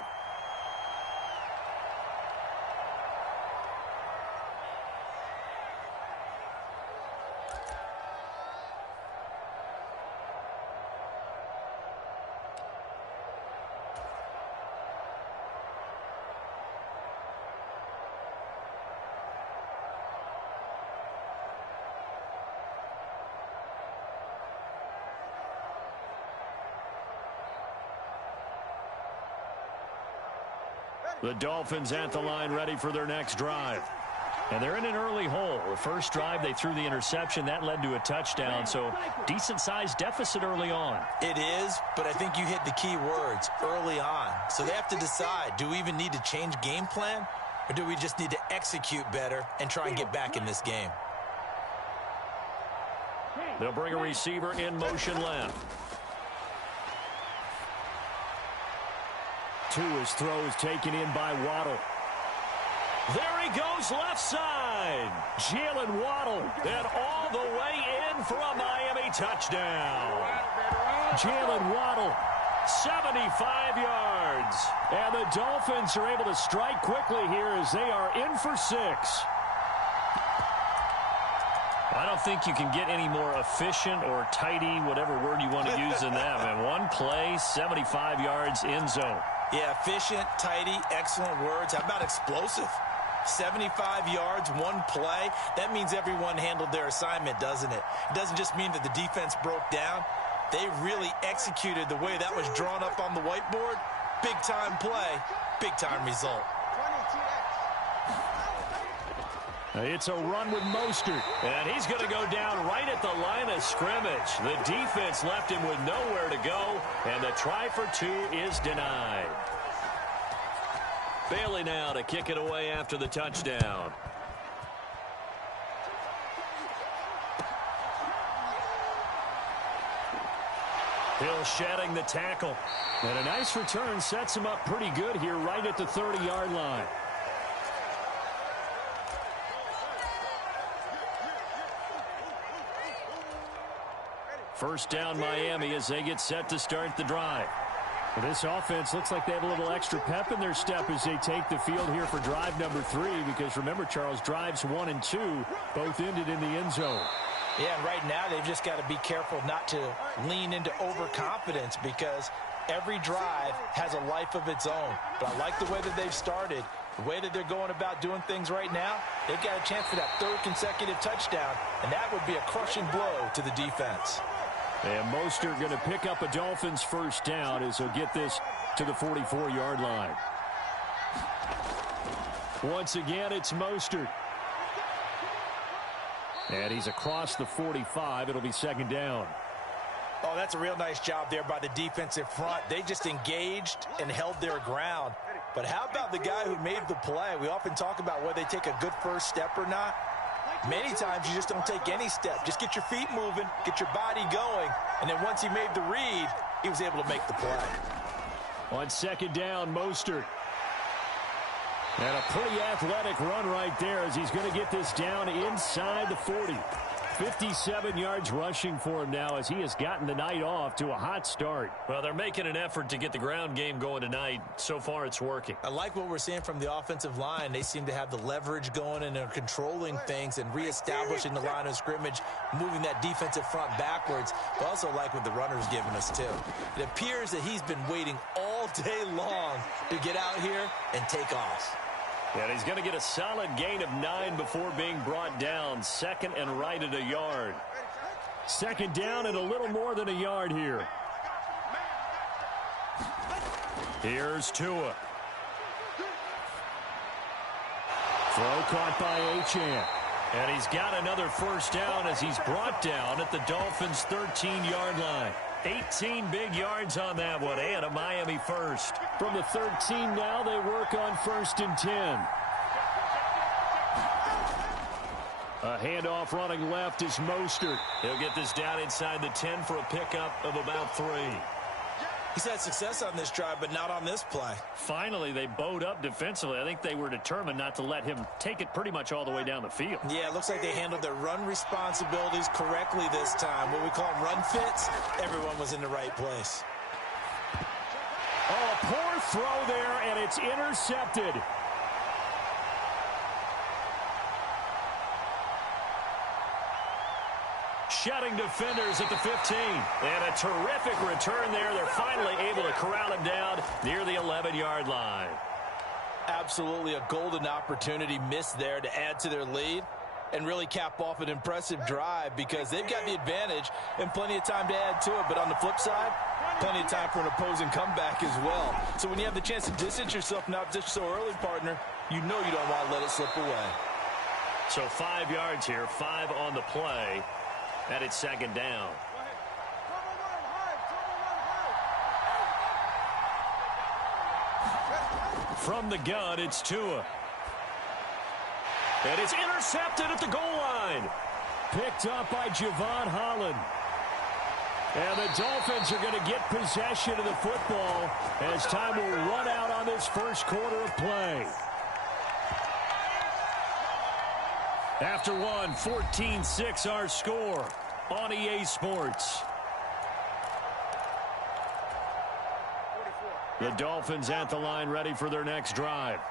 The Dolphins at the line ready for their next drive. And they're in an early hole. The first drive, they threw the interception. That led to a touchdown, so decent-sized deficit early on. It is, but I think you hit the key words, early on. So they have to decide, do we even need to change game plan, or do we just need to execute better and try and get back in this game? They'll bring a receiver in motion left. His throw is taken in by Waddle. There he goes left side. Jalen Waddle, and all the way in for a Miami touchdown. Jalen Waddle, 75 yards. And the Dolphins are able to strike quickly here as they are in for 6. I don't think you can get any more efficient or tidy, whatever word you want to use in that. And one play, 75 yards, end zone. Yeah, efficient, tidy, excellent words. How about explosive? 75 yards, one play. That means everyone handled their assignment, doesn't it? It doesn't just mean that the defense broke down. They really executed the way that was drawn up on the whiteboard. Big-time play, big-time result. It's a run with Mostert, and he's going to go down right at the line of scrimmage. The defense left him with nowhere to go, and the try for 2 is denied. Bailey now to kick it away after the touchdown. Hill shedding the tackle. And a nice return sets him up pretty good here right at the 30-yard line. First down Miami as they get set to start the drive. Well, this offense looks like they have a little extra pep in their step as they take the field here for drive number 3, because remember, Charles, drives 1 and 2 both ended in the end zone. Yeah, and right now they've just got to be careful not to lean into overconfidence, because every drive has a life of its own. But I like the way that they've started, the way that they're going about doing things right now. They've got a chance for that 3rd consecutive touchdown, and that would be a crushing blow to the defense. And Mostert going to pick up a Dolphins first down as he'll get this to the 44-yard line. Once again, it's Mostert. And he's across the 45. It'll be 2nd down. Oh, that's a real nice job there by the defensive front. They just engaged and held their ground. But how about the guy who made the play? We often talk about whether they take a good first step or not. Many times you just don't take any step. Just get your feet moving, get your body going, and then once he made the read, he was able to make the play. On 2nd down, Mostert. And a pretty athletic run right there as he's going to get this down inside the 40. 57 yards rushing for him now as he has gotten the night off to a hot start. Well, they're making an effort to get the ground game going tonight. So far, it's working. I like what we're seeing from the offensive line. They seem to have the leverage going, and they're controlling things and reestablishing the line of scrimmage, moving that defensive front backwards. But also like what the runner's giving us, too. It appears that he's been waiting all day long to get out here and take off. And he's going to get a solid gain of 9 before being brought down. 2nd and right at a yard. 2nd down and a little more than a yard here. Here's Tua. Throw caught by Achane. And he's got another first down as he's brought down at the Dolphins' 13-yard line. 18 big yards on that one, and a Miami first. From the 13 now, they work on 1st and 10. A handoff running left is Mostert. He'll get this down inside the 10 for a pickup of about 3. He's had success on this drive, but not on this play. Finally, they bowed up defensively. I think they were determined not to let him take it pretty much all the way down the field. Yeah, it looks like they handled their run responsibilities correctly this time. What we call them run fits, everyone was in the right place. Oh, a poor throw there, and it's intercepted. Shutting defenders at the 15. And a terrific return there. They're finally able to corral him down near the 11-yard line. Absolutely a golden opportunity missed there to add to their lead and really cap off an impressive drive because they've got the advantage and plenty of time to add to it. But on the flip side, plenty of time for an opposing comeback as well. So when you have the chance to distance yourself from opposition so early, partner, you know you don't want to let it slip away. So 5 yards here, 5 on the play. And it's second down. From the gun, it's Tua. And it's intercepted at the goal line. Picked up by Javon Holland. And the Dolphins are going to get possession of the football as time will run out on this first quarter of play. After one, 14-6 our score on EA Sports. The Dolphins at the line ready for their next drive.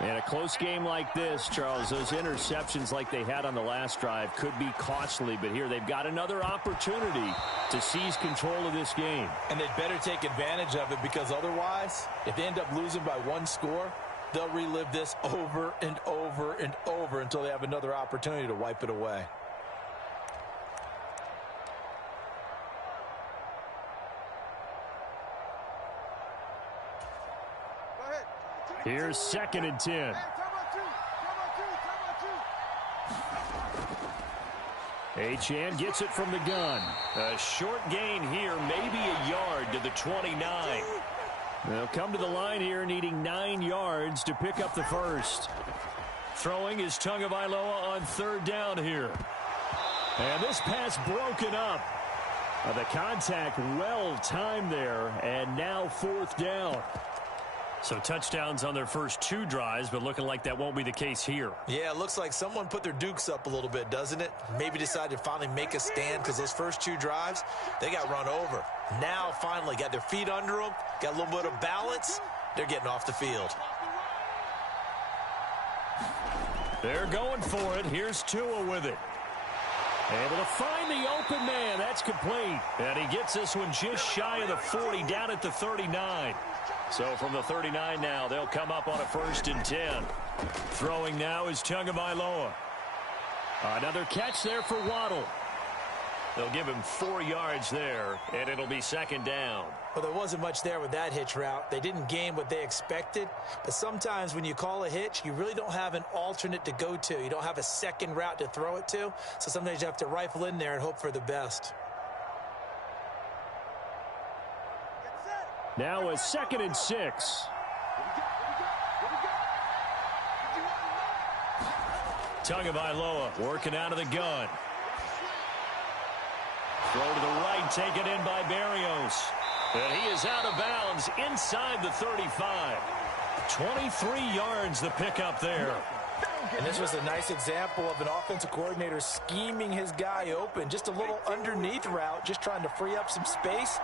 And a close game like this, Charles, those interceptions like they had on the last drive could be costly. But here they've got another opportunity to seize control of this game. And they'd better take advantage of it because otherwise, if they end up losing by one score, they'll relive this over and over and over until they have another opportunity to wipe it away. Here's 2nd and 10. Achane gets it from the gun. A short gain here, maybe a yard to the 29. They'll come to the line here needing 9 yards to pick up the first. Throwing is Tagovailoa on 3rd down here. And this pass broken up. The contact well timed there, and now 4th down. So touchdowns on their first 2 drives, but looking like that won't be the case here. Yeah, it looks like someone put their dukes up a little bit, doesn't it? Maybe decided to finally make a stand because those first 2 drives, they got run over. Now finally got their feet under them, got a little bit of balance. They're getting off the field. They're going for it. Here's Tua with it. Able to find the open man. That's complete. And he gets this one just shy of the 40, down at the 39. So from the 39 now, they'll come up on a 1st and 10. Throwing now is Tagovailoa. Another catch there for Waddle. They'll give him 4 yards there, and it'll be 2nd down. Well, there wasn't much there with that hitch route. They didn't gain what they expected. But sometimes when you call a hitch, you really don't have an alternate to go to. You don't have a second route to throw it to. So sometimes you have to rifle in there and hope for the best. Now a 2nd and 6. Tagovailoa working out of the gun. Throw to the right, taken in by Berrios. And he is out of bounds inside the 35. 23 yards the pickup there. And this was a nice example of an offensive coordinator scheming his guy open. Just a little underneath route, just trying to free up some space.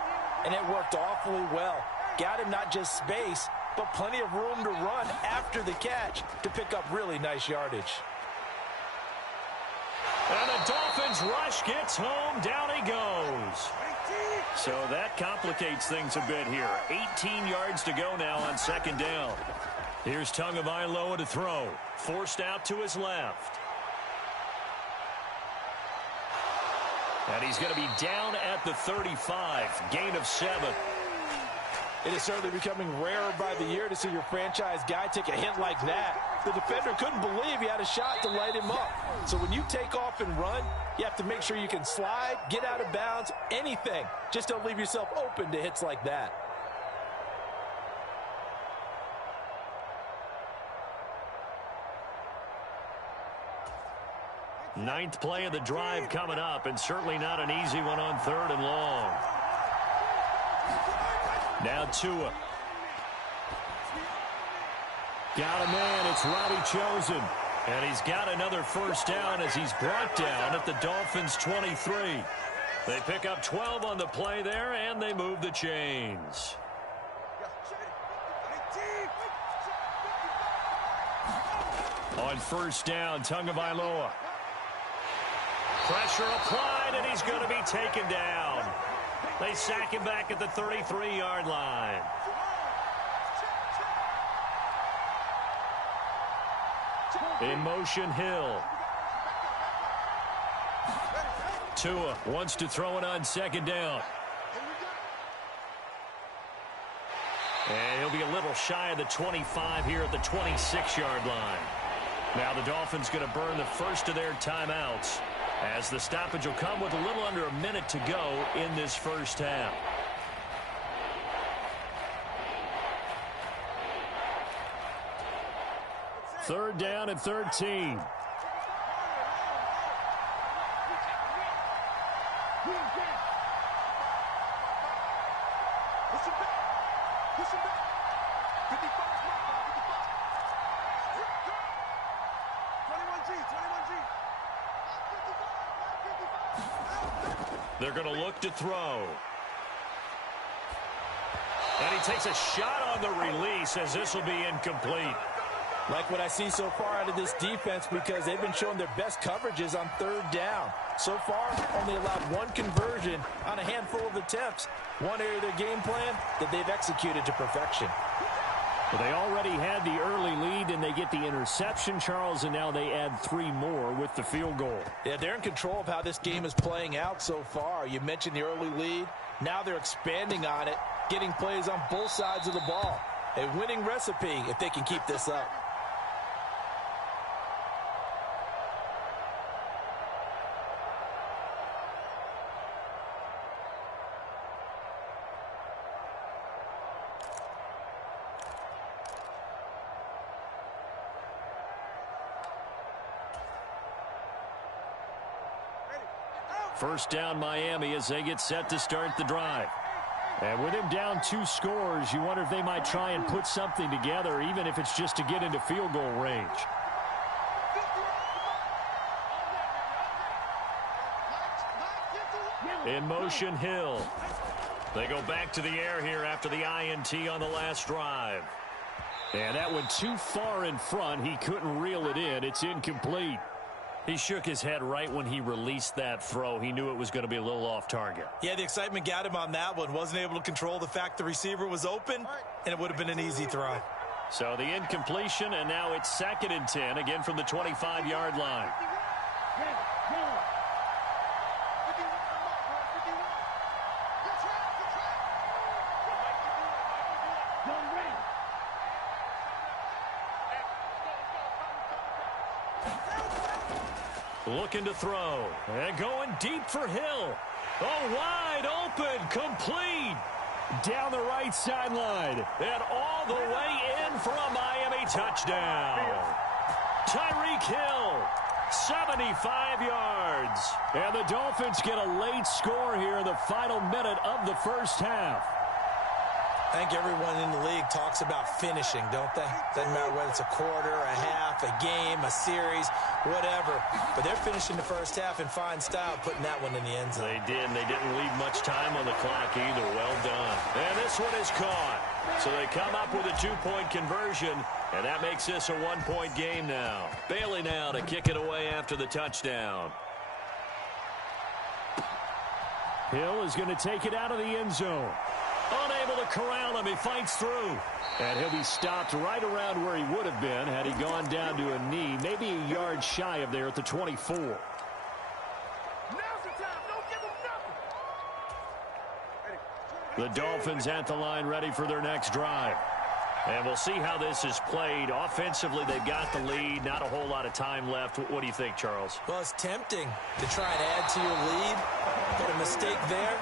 And it worked awfully well. Got him not just space, but plenty of room to run after the catch to pick up really nice yardage. And the Dolphins rush gets home. Down he goes. So that complicates things a bit here. 18 yards to go now on 2nd down. Here's Tagovailoa to throw. Forced out to his left. And he's going to be down at the 35. Gain of 7. It is certainly becoming rarer by the year to see your franchise guy take a hit like that. The defender couldn't believe he had a shot to light him up. So when you take off and run, you have to make sure you can slide, get out of bounds, anything. Just don't leave yourself open to hits like that. Ninth play of the drive coming up, and certainly not an easy one on 3rd and long. Now Tua. Got a man. It's Robbie Chosen. And he's got another first down as he's brought down at the Dolphins' 23. They pick up 12 on the play there, and they move the chains. On first down, Tagovailoa. Pressure applied, and he's going to be taken down. They sack him back at the 33-yard line. In motion, Hill. Tua wants to throw it on second down. And he'll be a little shy of the 25 here at the 26-yard line. Now the Dolphins going to burn the first of their timeouts, as the stoppage will come with a little under a minute to go in this first half. Third down and 13. They're going to look to throw. And he takes a shot on the release, as this will be incomplete. Like what I see so far out of this defense, because they've been showing their best coverages on third down. So far, only allowed one conversion on a handful of attempts. One area of their game plan that they've executed to perfection. Well, they already had the early lead, and they get the interception, Charles, and now they add 3 more with the field goal. Yeah, they're in control of how this game is playing out so far. You mentioned the early lead. Now they're expanding on it, getting plays on both sides of the ball. A winning recipe if they can keep this up. First down, Miami, as they get set to start the drive. And with him down 2 scores, you wonder if they might try and put something together, even if it's just to get into field goal range. In motion, Hill. They go back to the air here after the INT on the last drive. And that went too far in front. He couldn't reel it in. It's incomplete. He shook his head right when he released that throw. He knew it was going to be a little off target. Yeah, the excitement got him on that one. Wasn't able to control the fact the receiver was open, and it would have been an easy throw. So the incompletion, and now it's 2nd and 10, again from the 25-yard line. Looking to throw. And going deep for Hill. Oh, wide open. Complete. Down the right sideline. And all the way in for a Miami touchdown. Tyreek Hill. 75 yards. And the Dolphins get a late score here in the final minute of the first half. I think everyone in the league talks about finishing, don't they? Doesn't matter whether it's a quarter, a half, a game, a series, whatever. But they're finishing the first half in fine style, putting that one in the end zone. They did, and they didn't leave much time on the clock either. Well done. And this one is caught. So they come up with a 2-point conversion, and that makes this a 1-point game now. Bailey now to kick it away after the touchdown. Hill is going to take it out of the end zone. Unable to corral him. He fights through. And he'll be stopped right around where he would have been had he gone down to a knee, maybe a yard shy of there at the 24. Now's the time. Don't give him nothing. The Dolphins at the line, ready for their next drive. And we'll see how this is played. Offensively, they've got the lead. Not a whole lot of time left. What do you think, Charles? Well, it's tempting to try and add to your lead, but a mistake there,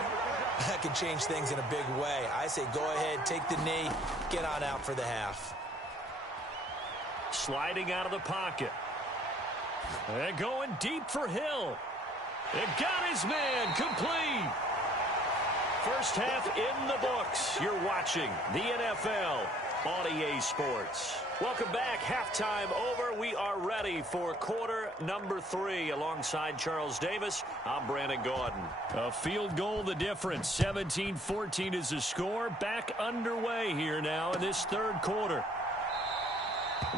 that can change things in a big way. I say go ahead, take the knee, get on out for the half. Sliding out of the pocket. And going deep for Hill. It got his man complete. First half in the books. You're watching the NFL on EA Sports. Welcome back. Halftime over. We are ready for quarter number 3. Alongside Charles Davis, I'm Brandon Gordon. A field goal the difference. 17-14 is the score. Back underway here now in this third quarter.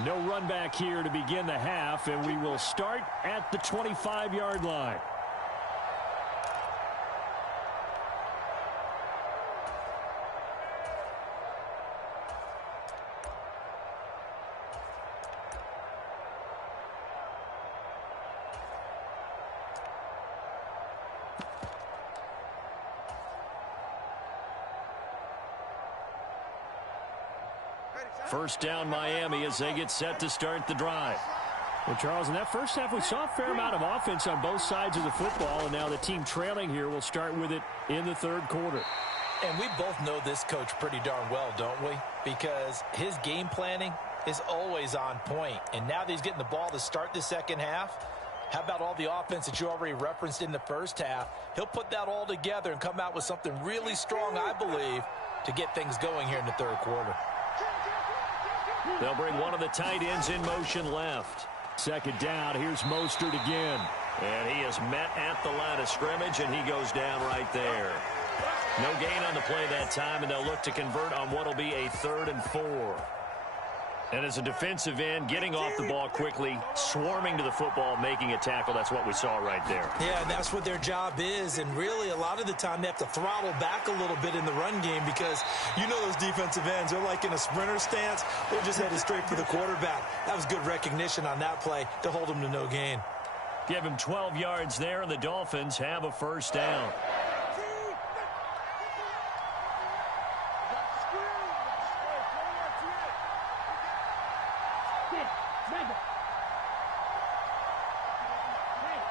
No run back here to begin the half, and we will start at the 25-yard line. First down Miami as they get set to start the drive. Well, Charles, in that first half, we saw a fair amount of offense on both sides of the football, and now the team trailing here will start with it in the third quarter. And we both know this coach pretty darn well, don't we? Because his game planning is always on point. And now that he's getting the ball to start the second half, how about all the offense that you already referenced in the first half? He'll put that all together and come out with something really strong, I believe, to get things going here in the third quarter. They'll bring one of the tight ends in motion left. Second down, here's Mostert again. And he is met at the line of scrimmage, and he goes down right there. No gain on the play that time, and they'll look to convert on what will be a 3rd and 4. And as a defensive end, getting off the ball quickly, swarming to the football, making a tackle, that's what we saw right there. Yeah, and that's what their job is. And really, a lot of the time, they have to throttle back a little bit in the run game because you know those defensive ends, they're like in a sprinter stance. They're just headed straight for the quarterback. That was good recognition on that play to hold him to no gain. Give him 12 yards there, and the Dolphins have a first down.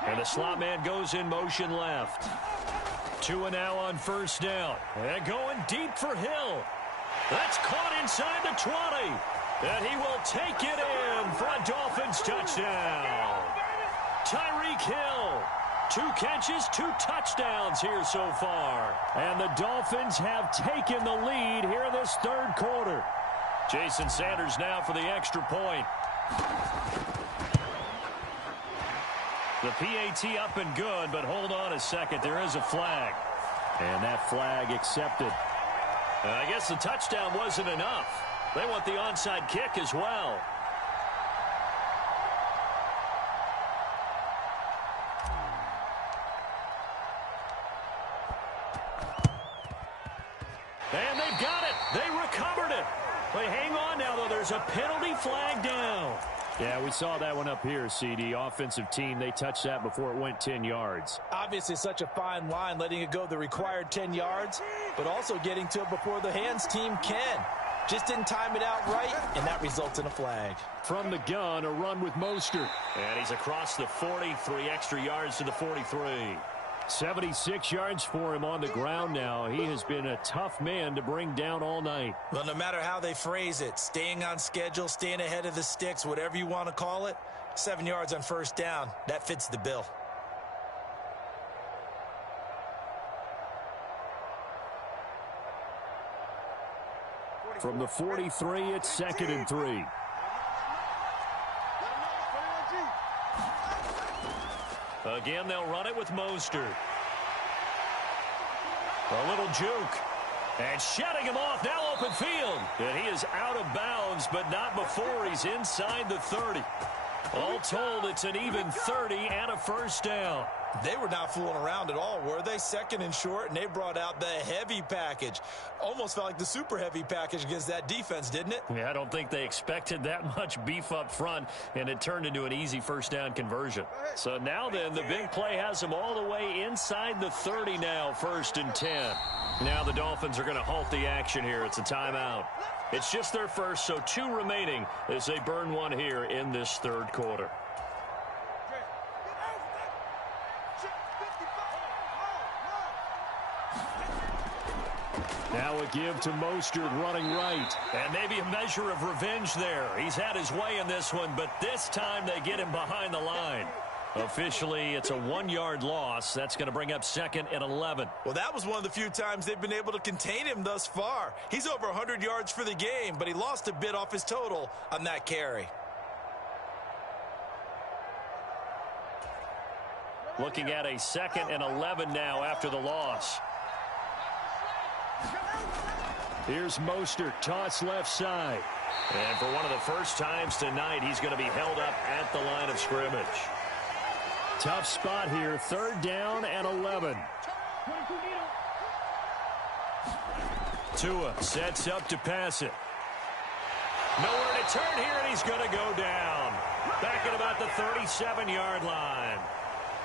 And the slot man goes in motion left. Tua now on first down. And going deep for Hill. That's caught inside the 20. And he will take it in for a Dolphins touchdown. Tyreek Hill. 2 catches, 2 touchdowns here so far. And the Dolphins have taken the lead here in this third quarter. Jason Sanders now for the extra point. The PAT up and good, but hold on a second. There is a flag. And that flag accepted. I guess the touchdown wasn't enough. They want the onside kick as well. And they've got it. They recovered it. They hang on now, though. There's a penalty flag down. Yeah, we saw that one up here, CD. Offensive team, they touched that before it went 10 yards. Obviously, such a fine line, letting it go the required 10 yards, but also getting to it before the hands team can. Just didn't time it out right, and that results in a flag. From the gun, a run with Mostert. And he's across the 40, 3 extra yards to the 43. 76 yards for him on the ground now. He has been a tough man to bring down all night. Well, no matter how they phrase it, staying on schedule, staying ahead of the sticks, whatever you want to call it, 7 yards on first down, that fits the bill. From the 43, it's 2nd and 3. Again, they'll run it with Mostert. A little juke. And shutting him off, now open field. And he is out of bounds, but not before he's inside the 30. All told, it's an even 30 and a first down. They were not fooling around at all, were they? 2nd and short, and they brought out the heavy package. Almost felt like the super heavy package against that defense, didn't it? Yeah, I don't think they expected that much beef up front, and it turned into an easy first down conversion. So now then, the big play has them all the way inside the 30 now, 1st and 10. Now the Dolphins are going to halt the action here. It's a timeout. It's just their first, so 2 remaining as they burn one here in this third quarter. Now a give to Mostert running right. And maybe a measure of revenge there. He's had his way in this one, but this time they get him behind the line. Officially, it's a 1-yard loss. That's going to bring up 2nd and 11. Well, that was one of the few times they've been able to contain him thus far. He's over 100 yards for the game, but he lost a bit off his total on that carry. Looking at a 2nd and 11 now after the loss. Here's Mostert, toss left side. And for one of the first times tonight, he's going to be held up at the line of scrimmage. Tough spot here, 3rd down and 11. Tua sets up to pass it. Nowhere to turn here, and he's going to go down. Back at about the 37-yard line.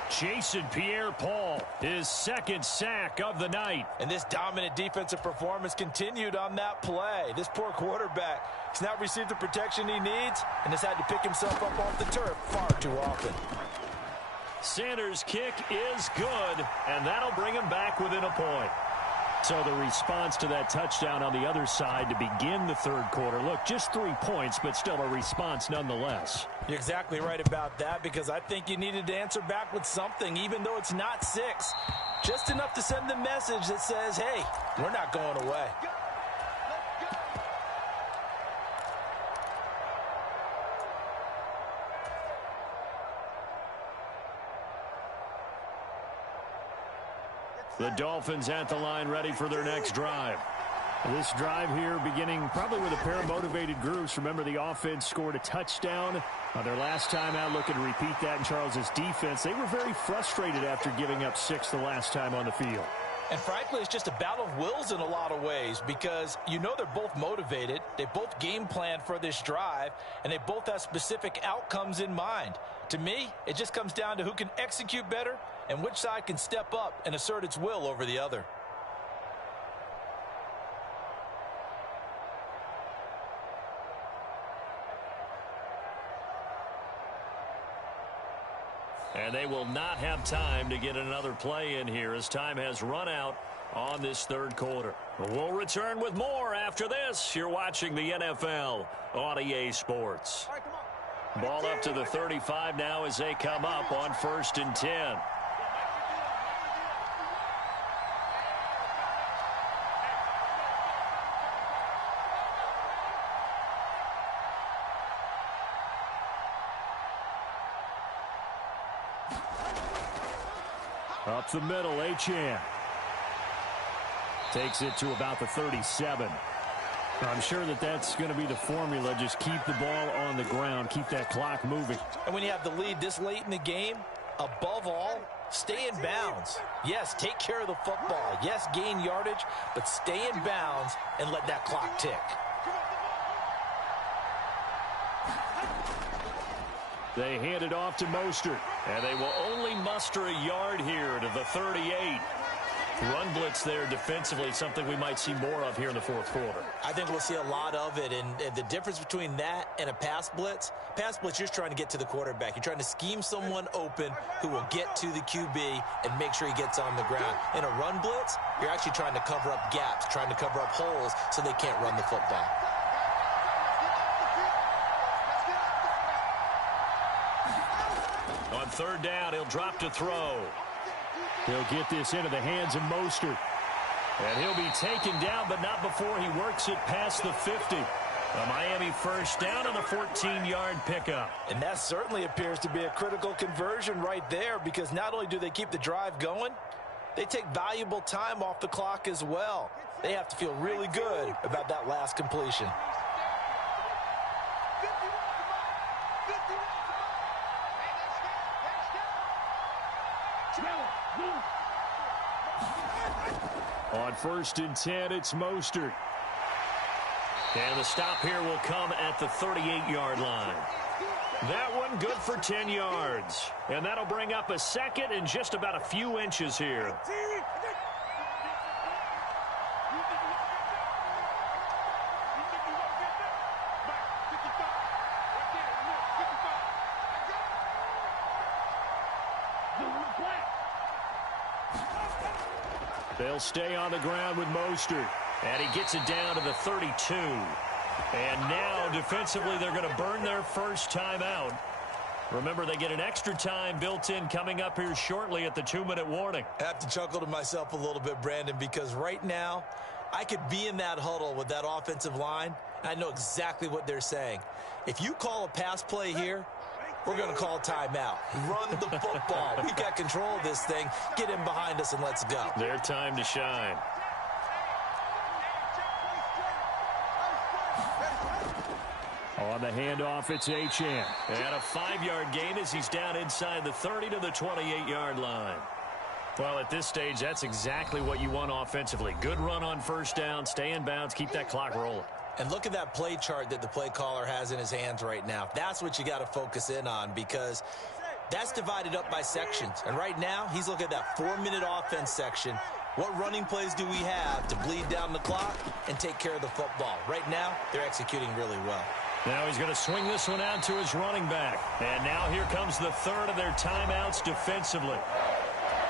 Jason Pierre-Paul, his 2nd sack of the night. And this dominant defensive performance continued on that play. This poor quarterback has not received the protection he needs and has had to pick himself up off the turf far too often. Sanders' kick is good, and that'll bring him back within a point. So the response to that touchdown on the other side to begin the 3rd quarter. Look, just 3 points, but still a response nonetheless. You're exactly right about that, because I think you needed to answer back with something, even though it's not 6. Just enough to send the message that says, hey, we're not going away. The Dolphins at the line ready for their next drive. This drive here beginning probably with a pair of motivated groups. Remember, the offense scored a touchdown on their last time out, looking to repeat that in Charles's defense. They were very frustrated after giving up 6 the last time on the field. And frankly, it's just a battle of wills in a lot of ways, because you know they're both motivated, they both game plan for this drive, and they both have specific outcomes in mind. To me, it just comes down to who can execute better and which side can step up and assert its will over the other. And they will not have time to get another play in here as time has run out on this 3rd quarter. We'll return with more after this. You're watching the NFL on EA Sports. Ball up to the 35 now as they come up on 1st and 10. Up the middle, H.N. Takes it to about the 37. I'm sure that's going to be the formula. Just keep the ball on the ground. Keep that clock moving. And when you have the lead this late in the game, above all, stay in bounds. Yes, take care of the football. Yes, gain yardage, but stay in bounds and let that clock tick. They hand it off to Mostert, and they will only muster a yard here to the 38. Run blitz there defensively, something we might see more of here in the 4th quarter. I think we'll see a lot of it, and the difference between that and a pass blitz, you're just trying to get to the quarterback. You're trying to scheme someone open who will get to the QB and make sure he gets on the ground. In a run blitz, you're actually trying to cover up gaps, trying to cover up holes so they can't run the football. On 3rd down, he'll drop to throw. He'll get this into the hands of Mostert. And he'll be taken down, but not before he works it past the 50. A Miami 1st down and a 14-yard pickup. And that certainly appears to be a critical conversion right there, because not only do they keep the drive going, they take valuable time off the clock as well. They have to feel really good about that last completion. On 1st and 10, it's Mostert. And the stop here will come at the 38-yard line. That one good for 10 yards. And that'll bring up a 2nd and just about a few inches here. They'll stay on the ground with Mostert. And he gets it down to the 32. And now, defensively, they're going to burn their first time out. Remember, they get an extra time built in coming up here shortly at the 2-minute warning. I have to chuckle to myself a little bit, Brandon, because right now I could be in that huddle with that offensive line, and I know exactly what they're saying. If you call a pass play here, we're going to call timeout. Run the football. We've got control of this thing. Get in behind us and let's go. Their time to shine. On the handoff, it's HN. And a 5-yard gain as he's down inside the 30 to the 28-yard line. Well, at this stage, that's exactly what you want offensively. Good run on first down, stay in bounds, keep that clock rolling. And look at that play chart that the play caller has in his hands right now. That's what you got to focus in on, because that's divided up by sections. And right now, he's looking at that 4-minute offense section. What running plays do we have to bleed down the clock and take care of the football? Right now, they're executing really well. Now he's going to swing this one out to his running back. And now here comes the third of their timeouts defensively.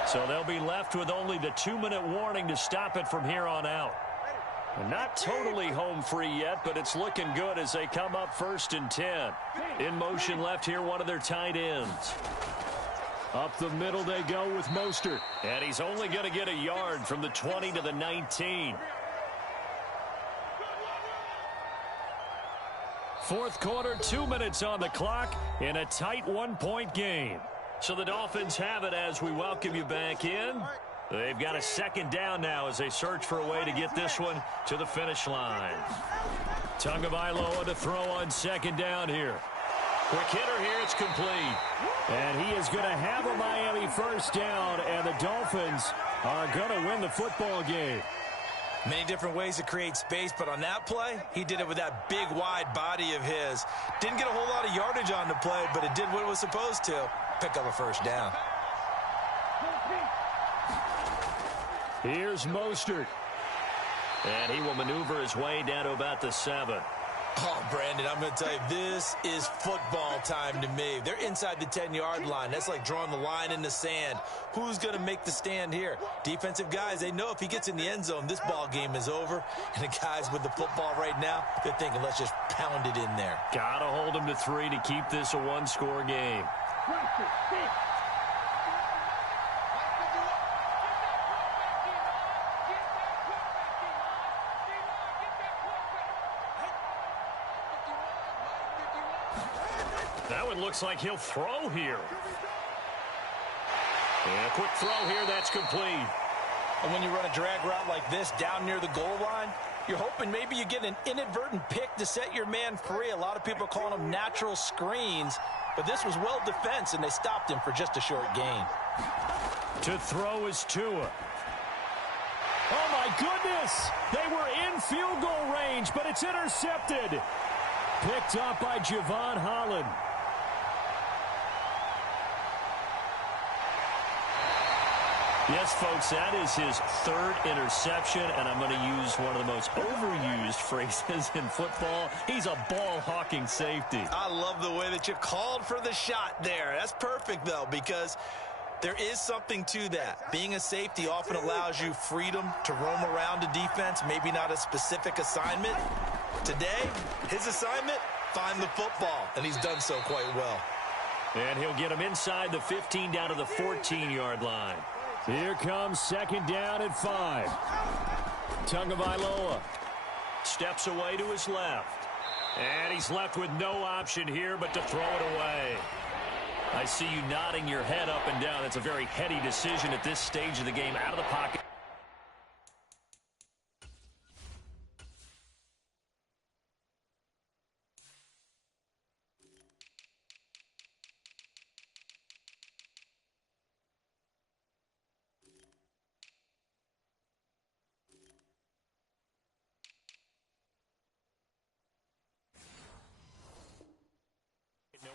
So they'll be left with only the 2-minute warning to stop it from here on out. And not totally home free yet, but it's looking good as they come up 1st and 10. In motion left here, one of their tight ends. Up the middle they go with Mostert. And he's only going to get a yard from the 20 to the 19. Fourth quarter, 2 minutes on the clock in a tight 1-point game. So the Dolphins have it as we welcome you back in. They've got a 2nd down now as they search for a way to get this one to the finish line. Tagovailoa to throw on 2nd down here. Quick hitter here, it's complete. And he is going to have a Miami first down, and the Dolphins are going to win the football game. Many different ways to create space, but on that play, he did it with that big, wide body of his. Didn't get a whole lot of yardage on the play, but it did what it was supposed to. Pick up a first down. Here's Mostert. And he will maneuver his way down to about the 7. Oh, Brandon, I'm going to tell you, this is football time to me. They're inside the 10-yard line. That's like drawing the line in the sand. Who's going to make the stand here? Defensive guys, they know if he gets in the end zone, this ball game is over. And the guys with the football right now, they're thinking, let's just pound it in there. Got to hold him to 3 to keep this a 1-score game. That one looks like he'll throw here. And a quick throw here, that's complete. And when you run a drag route like this down near the goal line, you're hoping maybe you get an inadvertent pick to set your man free. A lot of people are calling them natural screens, but this was well defense, and they stopped him for just a short gain. To throw is Tua. Oh, my goodness! They were in field goal range, but it's intercepted. Picked up by Javon Holland. Yes, folks, that is his 3rd interception, and I'm going to use one of the most overused phrases in football. He's a ball-hawking safety. I love the way that you called for the shot there. That's perfect, though, because there is something to that. Being a safety often allows you freedom to roam around a defense, maybe not a specific assignment. Today, his assignment, find the football, and he's done so quite well. And he'll get him inside the 15 down to the 14-yard line. Here comes 2nd down at 5. Tagovailoa steps away to his left. And he's left with no option here but to throw it away. I see you nodding your head up and down. It's a very heady decision at this stage of the game. Out of the pocket.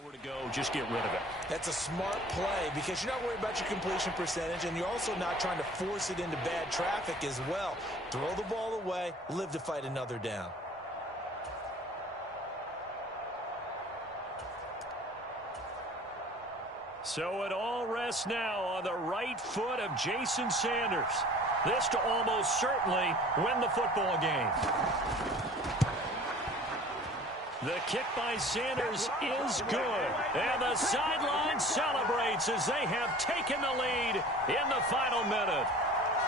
Nowhere to go, just get rid of it. That's a smart play because you're not worried about your completion percentage, and you're also not trying to force it into bad traffic as well. Throw the ball away, live to fight another down. So it all rests now on the right foot of Jason Sanders. This to almost certainly win the football game. The kick by Sanders is good. And the sideline celebrates as they have taken the lead in the final minute.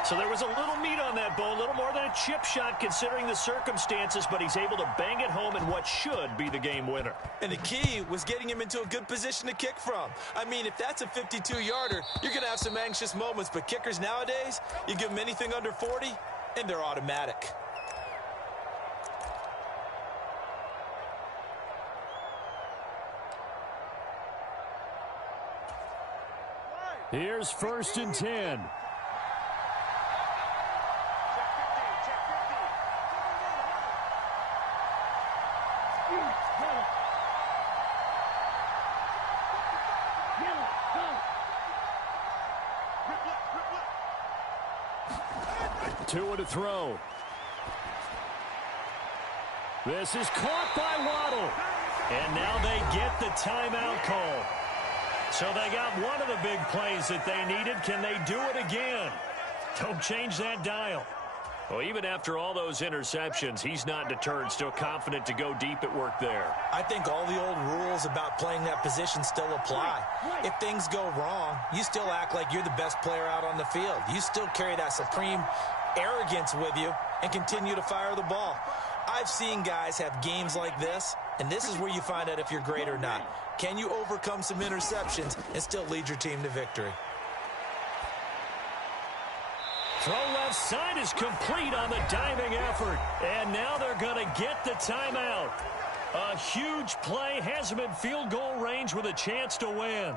So there was a little meat on that bone, a little more than a chip shot considering the circumstances, but he's able to bang it home in what should be the game winner. And the key was getting him into a good position to kick from. I mean, if that's a 52-yarder, you're going to have some anxious moments, but kickers nowadays, you give them anything under 40, and they're automatic. Here's 1st and 10. Two to throw. This is caught by Waddle. And now they get the timeout call. So they got one of the big plays that they needed. Can they do it again? Don't change that dial. Well, even after all those interceptions, he's not deterred, still confident to go deep at work there. I think all the old rules about playing that position still apply. If things go wrong, you still act like you're the best player out on the field. You still carry that supreme arrogance with you and continue to fire the ball. I've seen guys have games like this, and this is where you find out if you're great or not. Can you overcome some interceptions and still lead your team to victory? Throw left side is complete on the diving effort. And now they're going to get the timeout. A huge play has him in field goal range with a chance to win.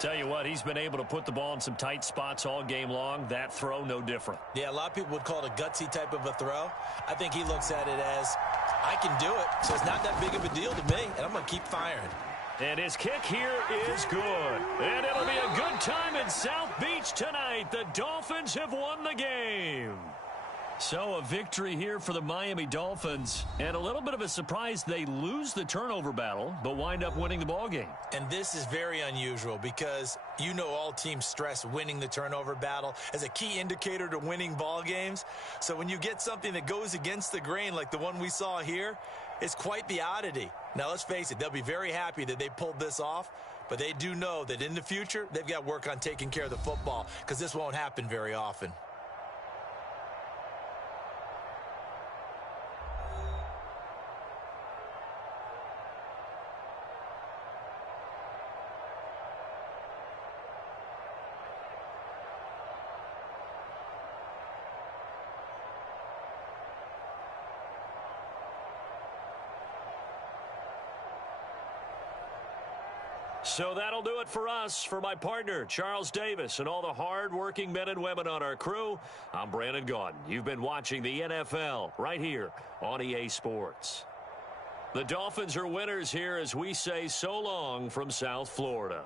Tell you what, he's been able to put the ball in some tight spots all game long. That throw, no different. Yeah, a lot of people would call it a gutsy type of a throw. I think he looks at it as, I can do it, so it's not that big of a deal to me, and I'm going to keep firing. And his kick here is good. And it'll be a good time in South Beach tonight. The Dolphins have won the game. So a victory here for the Miami Dolphins. And a little bit of a surprise, they lose the turnover battle, but wind up winning the ball game. And this is very unusual because you know all teams stress winning the turnover battle as a key indicator to winning ball games. So when you get something that goes against the grain like the one we saw here, it's quite the oddity. Now, let's face it, they'll be very happy that they pulled this off, but they do know that in the future, they've got to work on taking care of the football because this won't happen very often. So that'll do it for us. For my partner, Charles Davis, and all the hard-working men and women on our crew, I'm Brandon Gaudin. You've been watching the NFL right here on EA Sports. The Dolphins are winners here as we say so long from South Florida.